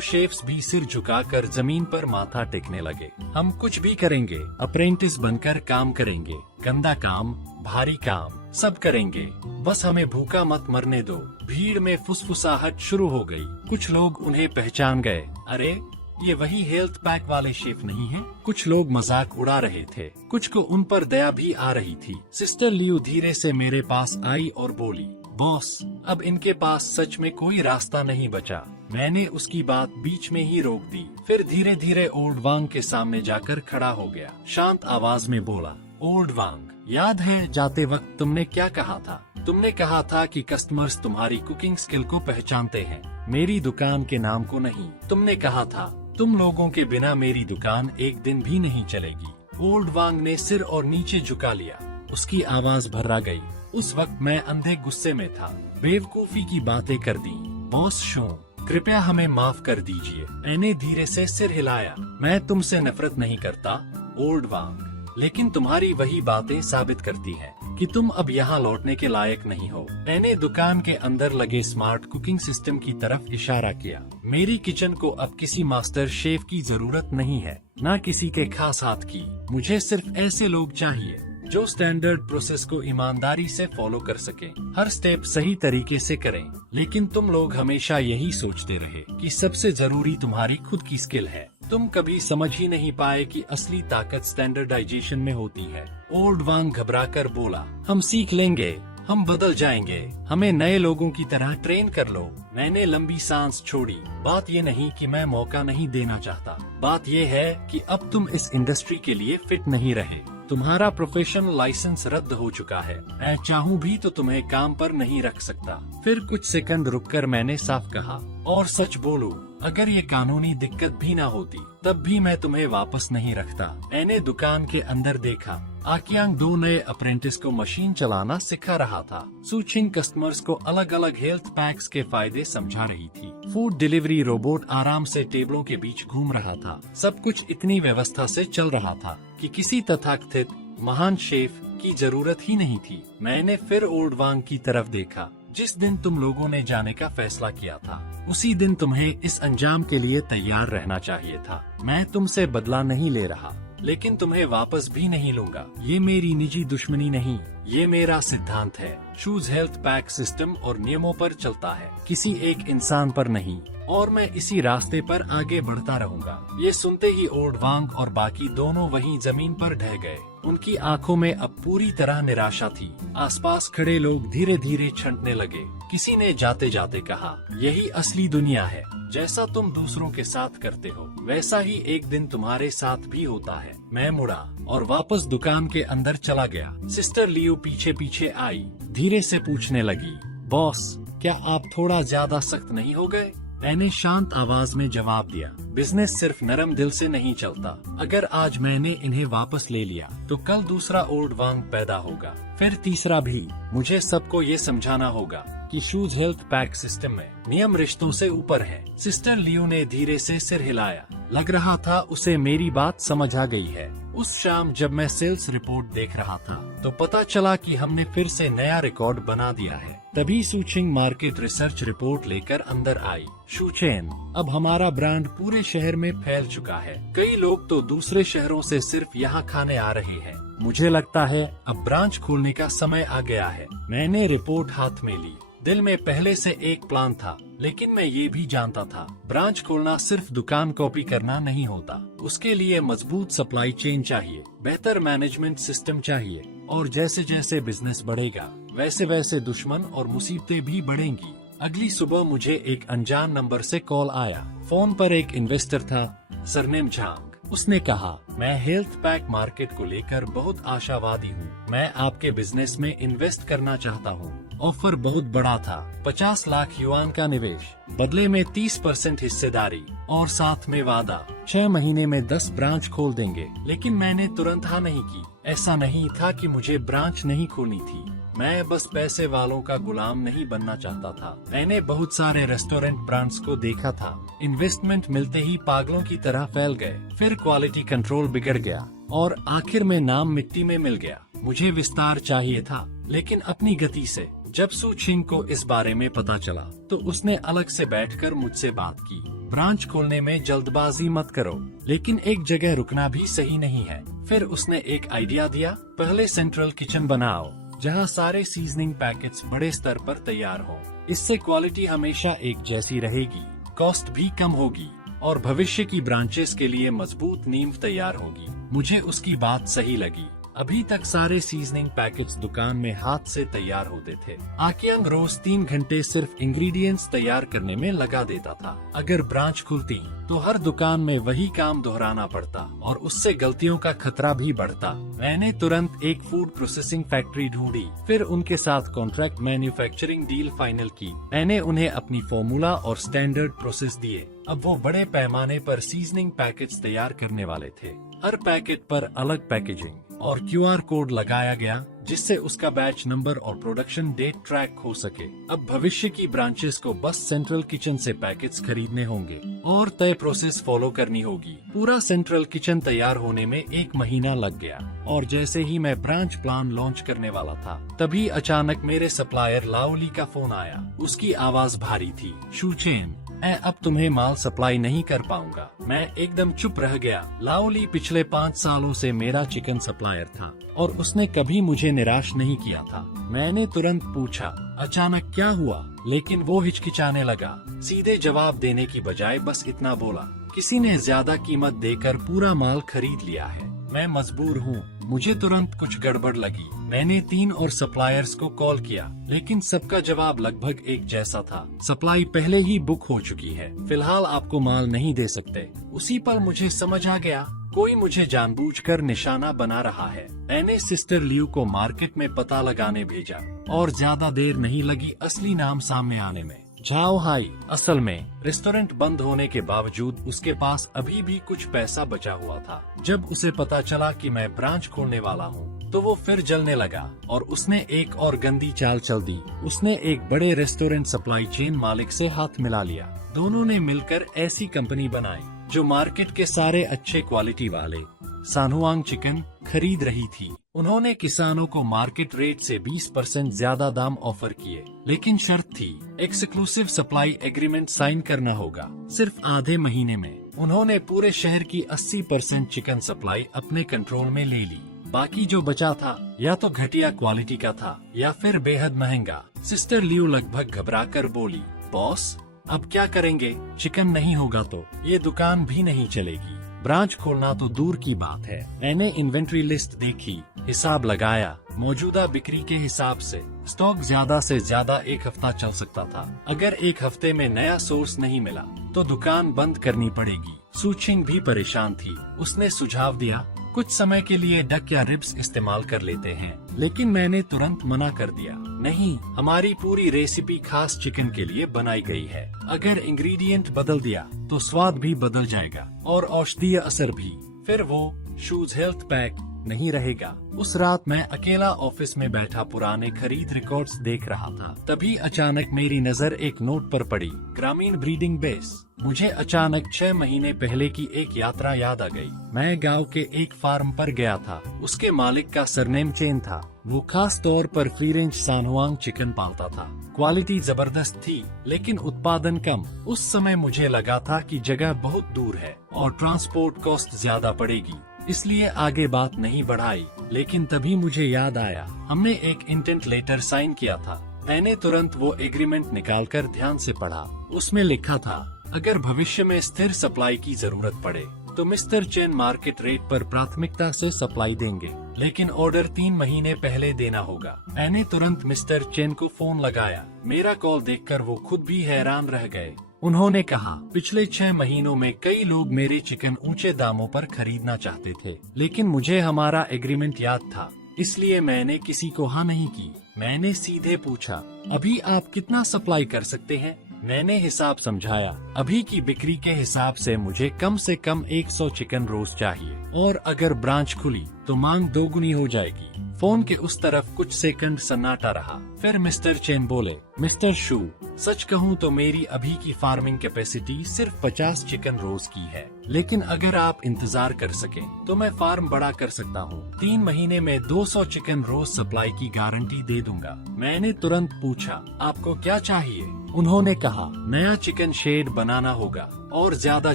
शेफ्स भी सिर झुकाकर जमीन पर माथा टेकने लगे। हम कुछ भी करेंगे, अप्रेंटिस बनकर काम करेंगे, गंदा काम, भारी काम, सब करेंगे, बस हमें भूखा मत मरने दो। भीड़ में फुसफुसाहट शुरू हो गई। कुछ लोग उन्हें पहचान गए। अरे, ये वही हेल्थ पैक वाले शेफ नहीं हैं? कुछ लोग मजाक उड़ा रहे थे, कुछ को उन पर दया भी आ रही थी। सिस्टर लियू धीरे से मेरे पास आई और बोली, बॉस, अब इनके पास सच में कोई रास्ता नहीं बचा। मैंने उसकी बात बीच में ही रोक दी। फिर धीरे धीरे ओल्ड वांग के सामने जाकर खड़ा हो गया। शांत आवाज में बोला, ओल्ड वांग, याद है जाते वक्त तुमने क्या कहा था? तुमने कहा था कि कस्टमर्स तुम्हारी कुकिंग स्किल को पहचानते हैं, मेरी दुकान के नाम को नहीं। तुमने कहा था, तुम लोगों के बिना मेरी दुकान एक दिन भी नहीं चलेगी। ओल्ड वांग ने सिर और नीचे झुका लिया। उसकी आवाज भर्रा गई। उस वक्त मैं अंधे गुस्से में था। बेवकूफी की बातें कर दी। बॉस शो, कृपया हमें माफ कर दीजिए। मैंने धीरे से सिर हिलाया। मैं तुमसे नफरत नहीं करता, ओल्ड वांग, लेकिन तुम्हारी वही बातें साबित करती हैं कि तुम अब यहाँ लौटने के लायक नहीं हो। मैंने दुकान के अंदर लगे स्मार्ट कुकिंग सिस्टम की तरफ इशारा किया। मेरी किचन को अब किसी मास्टर शेफ की जरूरत नहीं है, न किसी के खास हाथ की। मुझे सिर्फ ऐसे लोग चाहिए जो स्टैंडर्ड प्रोसेस को ईमानदारी से फॉलो कर सके, हर स्टेप सही तरीके से करें। लेकिन तुम लोग हमेशा यही सोचते रहे कि सबसे जरूरी तुम्हारी खुद की स्किल है। तुम कभी समझ ही नहीं पाए कि असली ताकत स्टैंडर्डाइजेशन में होती है। ओल्ड वांग घबराकर बोला, हम सीख लेंगे, हम बदल जाएंगे, हमें नए लोगों की तरह ट्रेन कर लो। मैंने लंबी सांस छोड़ी। बात ये नहीं कि मैं मौका नहीं देना चाहता, बात ये है कि अब तुम इस इंडस्ट्री के लिए फिट नहीं रहे। तुम्हारा प्रोफेशनल लाइसेंस रद्द हो चुका है। मैं चाहूँ भी तो तुम्हें काम पर नहीं रख सकता। फिर कुछ सेकंड रुककर मैंने साफ कहा, और सच बोलूं, अगर ये कानूनी दिक्कत भी ना होती तब भी मैं तुम्हें वापस नहीं रखता। मैंने दुकान के अंदर देखा। आकियांग दो नए अप्रेंटिस को मशीन चलाना सिखा रहा था। सूचिंग कस्टमर्स को अलग अलग हेल्थ पैक्स के फायदे समझा रही थी। फूड डिलीवरी रोबोट आराम से टेबलों के बीच घूम रहा था। सब कुछ इतनी व्यवस्था से चल रहा था कि किसी तथाकथित महान शेफ की जरूरत ही नहीं थी। मैंने फिर ओल्ड वांग की तरफ देखा। जिस दिन तुम लोगों ने जाने का फैसला किया था, उसी दिन तुम्हें इस अंजाम के लिए तैयार रहना चाहिए था। मैं तुमसे बदला नहीं ले रहा, लेकिन तुम्हें वापस भी नहीं लूंगा। ये मेरी निजी दुश्मनी नहीं, ये मेरा सिद्धांत है। शूज हेल्थ पैक सिस्टम और नियमों पर चलता है, किसी एक इंसान पर नहीं, और मैं इसी रास्ते पर आगे बढ़ता रहूंगा। ये सुनते ही ओल्ड वांग और बाकी दोनों वहीं जमीन पर ढह गए। उनकी आंखों में अब पूरी तरह निराशा थी। आसपास खड़े लोग धीरे धीरे छंटने लगे। किसी ने जाते जाते कहा, यही असली दुनिया है। जैसा तुम दूसरों के साथ करते हो, वैसा ही एक दिन तुम्हारे साथ भी होता है। मैं मुड़ा और वापस दुकान के अंदर चला गया। सिस्टर लियू पीछे पीछे आई। धीरे से पूछने लगी, बॉस, क्या आप थोड़ा ज्यादा सख्त नहीं हो गए? मैंने शांत आवाज में जवाब दिया, बिजनेस सिर्फ नरम दिल से नहीं चलता। अगर आज मैंने इन्हें वापस ले लिया तो कल दूसरा ओल्ड वांग पैदा होगा, फिर तीसरा भी। मुझे सबको ये समझाना होगा कि शूज हेल्थ पैक सिस्टम में नियम रिश्तों से ऊपर है। सिस्टर लियू ने धीरे से सिर हिलाया। लग रहा था उसे मेरी बात समझ आ गई है। उस शाम जब मैं सेल्स रिपोर्ट देख रहा था तो पता चला कि हमने फिर से नया रिकॉर्ड बना दिया है। तभी सूचिंग मार्केट रिसर्च रिपोर्ट लेकर अंदर आई। शूचेन, अब हमारा ब्रांड पूरे शहर में फैल चुका है। कई लोग तो दूसरे शहरों से सिर्फ यहाँ खाने आ रहे हैं। मुझे लगता है अब ब्रांच खोलने का समय आ गया है। मैंने रिपोर्ट हाथ में ली। दिल में पहले से एक प्लान था, लेकिन मैं ये भी जानता था, ब्रांच खोलना सिर्फ दुकान कॉपी करना नहीं होता। उसके लिए मजबूत सप्लाई चेन चाहिए, बेहतर मैनेजमेंट सिस्टम चाहिए, और जैसे जैसे बिजनेस बढ़ेगा वैसे वैसे दुश्मन और मुसीबतें भी बढ़ेंगी। अगली सुबह मुझे एक अनजान नंबर से कॉल आया। फोन पर एक इन्वेस्टर था, सरनेम झांग। उसने कहा, मैं हेल्थ पैक मार्केट को लेकर बहुत आशावादी हूँ। मैं आपके बिजनेस में इन्वेस्ट करना चाहता हूँ। ऑफर बहुत बड़ा था, 50 लाख युआन का निवेश, बदले में 30% हिस्सेदारी और साथ में वादा 6 महीने में 10 ब्रांच खोल देंगे। लेकिन मैंने तुरंत हाँ नहीं की। ऐसा नहीं था कि मुझे ब्रांच नहीं खोलनी थी, मैं बस पैसे वालों का गुलाम नहीं बनना चाहता था। मैंने बहुत सारे रेस्टोरेंट ब्रांड्स को देखा था, इन्वेस्टमेंट मिलते ही पागलों की तरह फैल गए। फिर क्वालिटी कंट्रोल बिगड़ गया और आखिर में नाम मिट्टी में मिल गया। मुझे विस्तार चाहिए था, लेकिन अपनी गति से। जब सू छिंग को इस बारे में पता चला तो उसने अलग से बैठकर मुझसे बात की। ब्रांच खोलने में जल्दबाजी मत करो, लेकिन एक जगह रुकना भी सही नहीं है। फिर उसने एक आइडिया दिया, पहले सेंट्रल किचन बनाओ जहां सारे सीजनिंग पैकेट्स बड़े स्तर पर तैयार हो। इससे क्वालिटी हमेशा एक जैसी रहेगी, कॉस्ट भी कम होगी और भविष्य की ब्रांचेस के लिए मजबूत नींव तैयार होगी। मुझे उसकी बात सही लगी। अभी तक सारे सीजनिंग पैकेट्स दुकान में हाथ से तैयार होते थे। आकियांग रोज 3 घंटे सिर्फ इंग्रेडिएंट्स तैयार करने में लगा देता था। अगर ब्रांच खुलती तो हर दुकान में वही काम दोहराना पड़ता और उससे गलतियों का खतरा भी बढ़ता। मैंने तुरंत एक फूड प्रोसेसिंग फैक्ट्री ढूंढी, फिर उनके साथ कॉन्ट्रैक्ट मैन्युफैक्चरिंग डील फाइनल की। मैंने उन्हें अपनी फॉर्मूला और स्टैंडर्ड प्रोसेस दिए। अब वो बड़े पैमाने पर सीजनिंग पैकेट्स तैयार करने वाले थे। हर पैकेट पर अलग पैकेजिंग और QR कोड लगाया गया, जिससे उसका बैच नंबर और प्रोडक्शन डेट ट्रैक हो सके। अब भविष्य की ब्रांचेस को बस सेंट्रल किचन से पैकेट्स खरीदने होंगे और तय प्रोसेस फॉलो करनी होगी। पूरा सेंट्रल किचन तैयार होने में 1 महीना लग गया और जैसे ही मैं ब्रांच प्लान लॉन्च करने वाला था, तभी अचानक मेरे सप्लायर लाओली का फोन आया। उसकी आवाज भारी थी, शूचेन, मैं अब तुम्हें माल सप्लाई नहीं कर पाऊंगा। मैं एकदम चुप रह गया। लाओली पिछले 5 सालों से मेरा चिकन सप्लायर था और उसने कभी मुझे निराश नहीं किया था। मैंने तुरंत पूछा, अचानक क्या हुआ? लेकिन वो हिचकिचाने लगा। सीधे जवाब देने की बजाय बस इतना बोला, किसी ने ज्यादा कीमत देकर पूरा माल खरीद लिया है। मैं मजबूर हूँ। मुझे तुरंत कुछ गड़बड़ लगी। मैंने 3 और सप्लायर्स को कॉल किया, लेकिन सबका जवाब लगभग एक जैसा था, सप्लाई पहले ही बुक हो चुकी है, फिलहाल आपको माल नहीं दे सकते। उसी पल मुझे समझ आ गया, कोई मुझे जानबूझकर निशाना बना रहा है। मैंने सिस्टर लियू को मार्केट में पता लगाने भेजा और ज्यादा देर नहीं लगी असली नाम सामने आने में, झाओ हाई। असल में रेस्टोरेंट बंद होने के बावजूद उसके पास अभी भी कुछ पैसा बचा हुआ था। जब उसे पता चला कि मैं ब्रांच खोलने वाला हूँ, तो वो फिर जलने लगा और उसने एक और गंदी चाल चल दी। उसने एक बड़े रेस्टोरेंट सप्लाई चेन मालिक से हाथ मिला लिया। दोनों ने मिलकर ऐसी कंपनी बनाई जो मार्केट के सारे अच्छे क्वालिटी वाले सानहुआंग चिकन खरीद रही थी। उन्होंने किसानों को मार्केट रेट से 20% ज्यादा दाम ऑफर किए, लेकिन शर्त थी, एक्सक्लूसिव सप्लाई एग्रीमेंट साइन करना होगा। सिर्फ आधे महीने में उन्होंने पूरे शहर की 80% चिकन सप्लाई अपने कंट्रोल में ले ली। बाकी जो बचा था या तो घटिया क्वालिटी का था या फिर बेहद महंगा। सिस्टर लियू लगभग घबराकर बोली, बॉस अब क्या करेंगे? चिकन नहीं होगा तो ये दुकान भी नहीं चलेगी। ब्रांच खोलना तो दूर की बात है। मैंने इन्वेंट्री लिस्ट देखी, हिसाब लगाया। मौजूदा बिक्री के हिसाब से स्टॉक ज्यादा से ज्यादा 1 हफ्ता चल सकता था। अगर 1 हफ्ते में नया सोर्स नहीं मिला तो दुकान बंद करनी पड़ेगी। सूचिंग भी परेशान थी। उसने सुझाव दिया, कुछ समय के लिए डक या रिब्स इस्तेमाल कर लेते हैं, लेकिन मैंने तुरंत मना कर दिया। नहीं, हमारी पूरी रेसिपी खास चिकन के लिए बनाई गई है। अगर इंग्रेडिएंट बदल दिया तो स्वाद भी बदल जाएगा और औषधीय असर भी। फिर वो शूज हेल्थ पैक नहीं रहेगा। उस रात मैं अकेला ऑफिस में बैठा पुराने खरीद रिकॉर्ड्स देख रहा था। तभी अचानक मेरी नजर एक नोट पर पड़ी, ग्रामीण ब्रीडिंग बेस। मुझे अचानक 6 महीने पहले की एक यात्रा याद आ गई। मैं गांव के एक फार्म पर गया था। उसके मालिक का सरनेम चेन था। वो खास तौर पर फ्री रेंज सानहुआंग चिकन पालता था। क्वालिटी जबरदस्त थी, लेकिन उत्पादन कम। उस समय मुझे लगा था कि जगह बहुत दूर है और ट्रांसपोर्ट कॉस्ट ज्यादा पड़ेगी, इसलिए आगे बात नहीं बढ़ाई। लेकिन तभी मुझे याद आया, हमने एक इंटेंट लेटर साइन किया था। मैंने तुरंत वो एग्रीमेंट निकालकर ध्यान से पढ़ा। उसमें लिखा था, अगर भविष्य में स्थिर सप्लाई की जरूरत पड़े तो मिस्टर चेन मार्केट रेट पर प्राथमिकता से सप्लाई देंगे, लेकिन ऑर्डर 3 महीने पहले देना होगा। मैंने तुरंत मिस्टर चेन को फोन लगाया। मेरा कॉल देखकर वो खुद भी हैरान रह गए। उन्होंने कहा, पिछले 6 महीनों में कई लोग मेरे चिकन ऊंचे दामों पर खरीदना चाहते थे, लेकिन मुझे हमारा एग्रीमेंट याद था, इसलिए मैंने किसी को हाँ नहीं की। मैंने सीधे पूछा, अभी आप कितना सप्लाई कर सकते हैं? मैंने हिसाब समझाया। अभी की बिक्री के हिसाब से कम 100 चिकन रोस्ट चाहिए, और अगर ब्रांच खुली तो मांग दोगुनी हो जाएगी। फोन के उस तरफ कुछ सेकंड सन्नाटा रहा। फिर मिस्टर चेन बोले, मिस्टर शू, सच कहूँ तो मेरी अभी की फार्मिंग कैपेसिटी सिर्फ 50 चिकन रोस्ट की है, लेकिन अगर आप इंतजार कर सकें तो मैं फार्म बड़ा कर सकता हूँ। 3 महीने में 200 चिकन रोस्ट सप्लाई की गारंटी दे दूंगा। मैंने तुरंत पूछा, आपको क्या चाहिए? उन्होंने कहा, नया चिकन शेड बनाना होगा और ज्यादा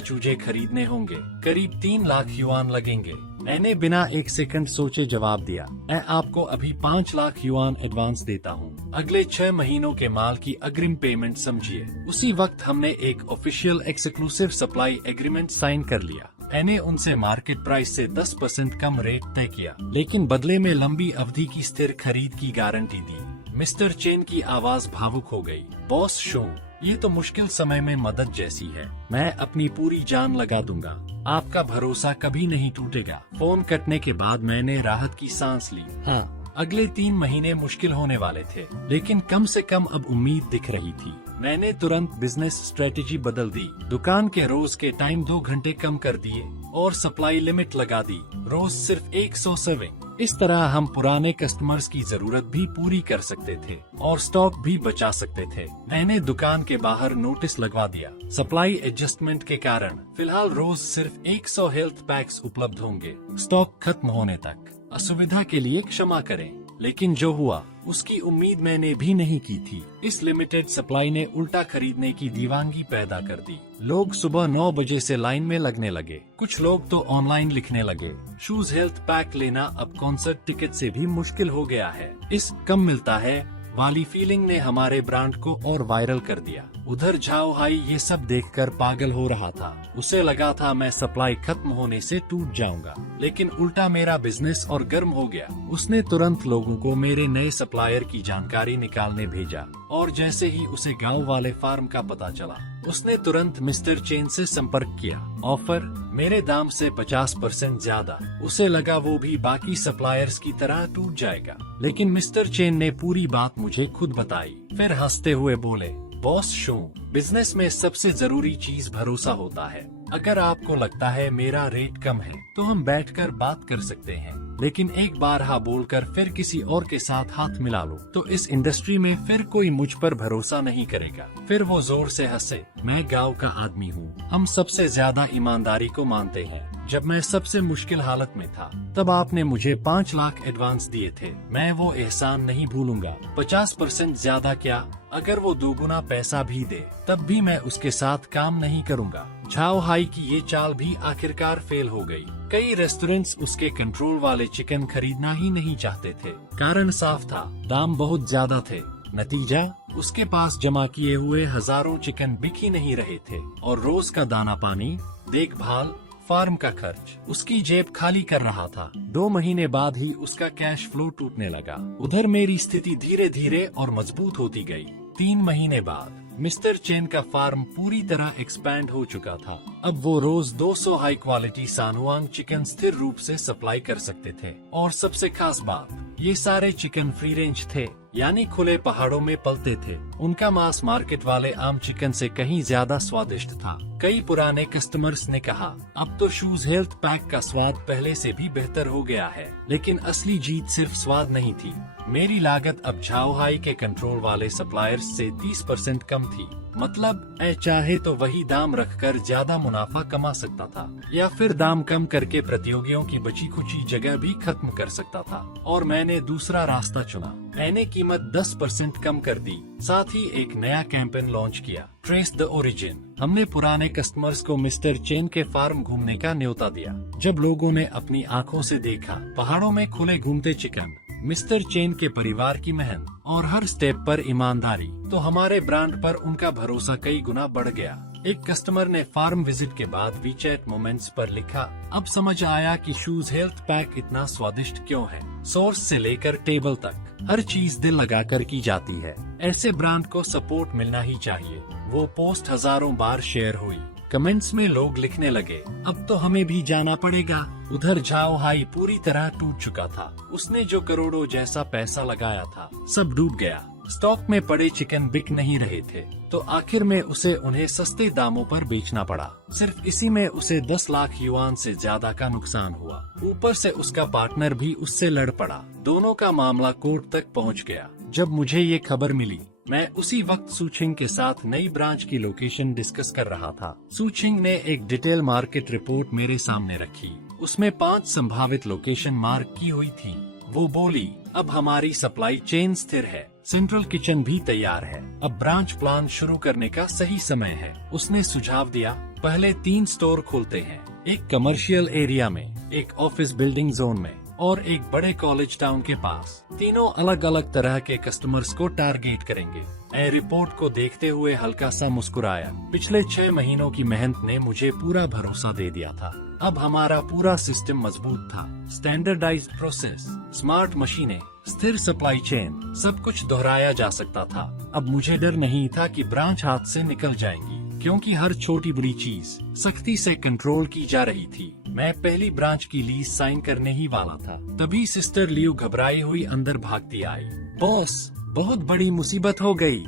चूजे खरीदने होंगे, करीब 3 लाख युआन लगेंगे। मैंने बिना 1 सेकंड सोचे जवाब दिया, मैं आपको अभी 5 लाख युआन एडवांस देता हूँ। अगले 6 महीनों के माल की अग्रिम पेमेंट समझिए। उसी वक्त हमने एक official exclusive supply agreement sign कर लिया। मैंने उनसे मार्केट प्राइस से 10% कम रेट तय किया, लेकिन बदले में लंबी अवधि की स्थिर खरीद की गारंटी दी। मिस्टर चेन की आवाज भावुक हो गई। बॉस शो, ये तो मुश्किल समय में मदद जैसी है। मैं अपनी पूरी जान लगा दूंगा। आपका भरोसा कभी नहीं टूटेगा। फोन कटने के बाद मैंने राहत की सांस ली। हाँ, अगले 3 महीने मुश्किल होने वाले थे, लेकिन कम से कम अब उम्मीद दिख रही थी। मैंने तुरंत बिजनेस स्ट्रेटेजी बदल दी। दुकान के रोज के टाइम 2 घंटे कम कर दिए और सप्लाई लिमिट लगा दी, रोज सिर्फ 100 सर्विंग। इस तरह हम पुराने कस्टमर्स की जरूरत भी पूरी कर सकते थे और स्टॉक भी बचा सकते थे। मैंने दुकान के बाहर नोटिस लगवा दिया, सप्लाई एडजस्टमेंट के कारण फिलहाल रोज सिर्फ 100 हेल्थ पैक्स उपलब्ध होंगे, स्टॉक खत्म होने तक। असुविधा के लिए क्षमा करें, लेकिन जो हुआ उसकी उम्मीद मैंने भी नहीं की थी। इस लिमिटेड सप्लाई ने उल्टा खरीदने की दीवानगी पैदा कर दी। लोग सुबह 9 बजे से लाइन में लगने लगे। कुछ लोग तो ऑनलाइन लिखने लगे, शूज हेल्थ पैक लेना अब कॉन्सर्ट टिकट से भी मुश्किल हो गया है। इस कम मिलता है वाली फीलिंग ने हमारे ब्रांड को और वायरल कर दिया। उधर झाओ हाई ये सब देखकर पागल हो रहा था। उसे लगा था मैं सप्लाई खत्म होने से टूट जाऊंगा, लेकिन उल्टा मेरा बिजनेस और गर्म हो गया। उसने तुरंत लोगों को मेरे नए सप्लायर की जानकारी निकालने भेजा, और जैसे ही उसे गांव वाले फार्म का पता चला, उसने तुरंत मिस्टर चेन से संपर्क किया। ऑफर मेरे दाम से 50% ज्यादा। उसे लगा वो भी बाकी सप्लायर्स की तरह टूट जाएगा, लेकिन मिस्टर चेन ने पूरी बात मुझे खुद बताई। फिर हंसते हुए बोले, बॉस शो, बिजनेस में सबसे जरूरी चीज भरोसा होता है। अगर आपको लगता है मेरा रेट कम है तो हम बैठकर बात कर सकते हैं, लेकिन एक बार हाँ बोलकर फिर किसी और के साथ हाथ मिला लो तो इस इंडस्ट्री में फिर कोई मुझ पर भरोसा नहीं करेगा। फिर वो जोर से हंसे। मैं गांव का आदमी हूँ, हम सबसे ज्यादा ईमानदारी को मानते हैं। जब मैं सबसे मुश्किल हालत में था तब आपने मुझे 5 लाख एडवांस दिए थे। मैं वो एहसान नहीं भूलूंगा। 50% ज्यादा क्या, अगर वो 2 गुना पैसा भी दे तब भी मैं उसके साथ काम नहीं करूंगा। झाओ हाई की ये चाल भी आखिरकार फेल हो गई। कई रेस्टोरेंट्स उसके कंट्रोल वाले चिकन खरीदना ही नहीं चाहते थे। कारण साफ था, दाम बहुत ज्यादा थे। नतीजा, उसके पास जमा किए हुए हजारों चिकन बिक ही नहीं रहे थे, और रोज का दाना पानी, देखभाल, फार्म का खर्च उसकी जेब खाली कर रहा था। 2 महीने बाद ही उसका कैश फ्लो टूटने लगा। उधर मेरी स्थिति धीरे धीरे और मजबूत होती गई। 3 महीने बाद मिस्टर चेन का फार्म पूरी तरह एक्सपैंड हो चुका था। अब वो रोज 200 हाई क्वालिटी सानुआंग चिकन स्थिर रूप से सप्लाई कर सकते थे। और सबसे खास बात, ये सारे चिकन फ्री रेंज थे, यानी खुले पहाड़ों में पलते थे। उनका मांस मार्केट वाले आम चिकन से कहीं ज्यादा स्वादिष्ट था। कई पुराने कस्टमर्स ने कहा, अब तो शूज हेल्थ पैक का स्वाद पहले से भी बेहतर हो गया है। लेकिन असली जीत सिर्फ स्वाद नहीं थी। मेरी लागत अब झाओ हाई के कंट्रोल वाले सप्लायर्स से 30% कम थी। मतलब मैं चाहे तो वही दाम रखकर ज्यादा मुनाफा कमा सकता था, या फिर दाम कम करके प्रतियोगियों की बची खुची जगह भी खत्म कर सकता था। और मैंने दूसरा रास्ता चुना। मैंने कीमत 10% कम कर दी, साथ ही एक नया कैंपेन लॉन्च किया, ट्रेस द ओरिजिन। हमने पुराने कस्टमर्स को मिस्टर चेन के फार्म घूमने का न्योता दिया। जब लोगों ने अपनी आंखों से देखा पहाड़ों में खुले घूमते चिकन, मिस्टर चेन के परिवार की मेहनत और हर स्टेप पर ईमानदारी, तो हमारे ब्रांड पर उनका भरोसा कई गुना बढ़ गया। एक कस्टमर ने फार्म विजिट के बाद वीचैट मोमेंट्स पर लिखा, अब समझ आया कि शूज हेल्थ पैक इतना स्वादिष्ट क्यों है। सोर्स से लेकर टेबल तक हर चीज दिल लगाकर की जाती है। ऐसे ब्रांड को सपोर्ट मिलना ही चाहिए। वो पोस्ट हजारों बार शेयर हुई। कमेंट्स में लोग लिखने लगे, अब तो हमें भी जाना पड़ेगा। उधर झाओ हाई पूरी तरह टूट चुका था। उसने जो करोड़ों जैसा पैसा लगाया था सब डूब गया। स्टॉक में पड़े चिकन बिक नहीं रहे थे, तो आखिर में उसे उन्हें सस्ते दामों पर बेचना पड़ा। सिर्फ इसी में उसे 10 लाख युआन से ज्यादा का नुकसान हुआ। ऊपर से उसका पार्टनर भी उससे लड़ पड़ा। दोनों का मामला कोर्ट तक पहुंच गया। जब मुझे ये खबर मिली, मैं उसी वक्त सूचिंग के साथ नई ब्रांच की लोकेशन डिस्कस कर रहा था। सूचिंग ने एक डिटेल मार्केट रिपोर्ट मेरे सामने रखी। उसमें 5 संभावित लोकेशन मार्क की हुई थी। वो बोली, अब हमारी सप्लाई चेन स्थिर है, सेंट्रल किचन भी तैयार है, अब ब्रांच प्लान शुरू करने का सही समय है। उसने सुझाव दिया, पहले 3 स्टोर खोलते हैं, एक कमर्शियल एरिया में, एक ऑफिस बिल्डिंग जोन में और एक बड़े कॉलेज टाउन के पास। तीनों अलग अलग तरह के कस्टमर्स को टारगेट करेंगे। मैं रिपोर्ट को देखते हुए हल्का सा मुस्कुराया। पिछले 6 महीनों की मेहनत ने मुझे पूरा भरोसा दे दिया था। अब हमारा पूरा सिस्टम मजबूत था। स्टैंडर्डाइज्ड प्रोसेस, स्मार्ट मशीनें, स्थिर सप्लाई चेन, सब कुछ दोहराया जा सकता था। अब मुझे डर नहीं था कि ब्रांच हाथ से निकल जाएंगी, क्योंकि हर छोटी बड़ी चीज सख्ती से कंट्रोल की जा रही थी। मैं पहली ब्रांच की लीज साइन करने ही वाला था, तभी सिस्टर लियू घबराई हुई अंदर भागती आई। बॉस, बहुत बड़ी मुसीबत हो गई।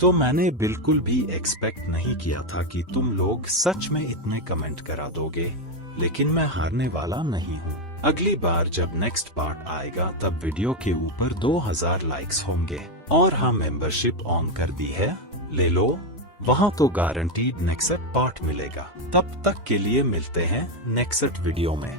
तो मैंने बिल्कुल भी एक्सपेक्ट नहीं किया था कि तुम लोग सच में इतने कमेंट करा दोगे, लेकिन मैं हारने वाला नहीं हूँ। अगली बार जब नेक्स्ट पार्ट आएगा तब वीडियो के ऊपर 2000 लाइक्स होंगे। और हाँ, मेंबरशिप ऑन कर दी है, ले लो, वहाँ तो गारंटीड नेक्स्ट पार्ट मिलेगा। तब तक के लिए मिलते हैं नेक्स्ट वीडियो में।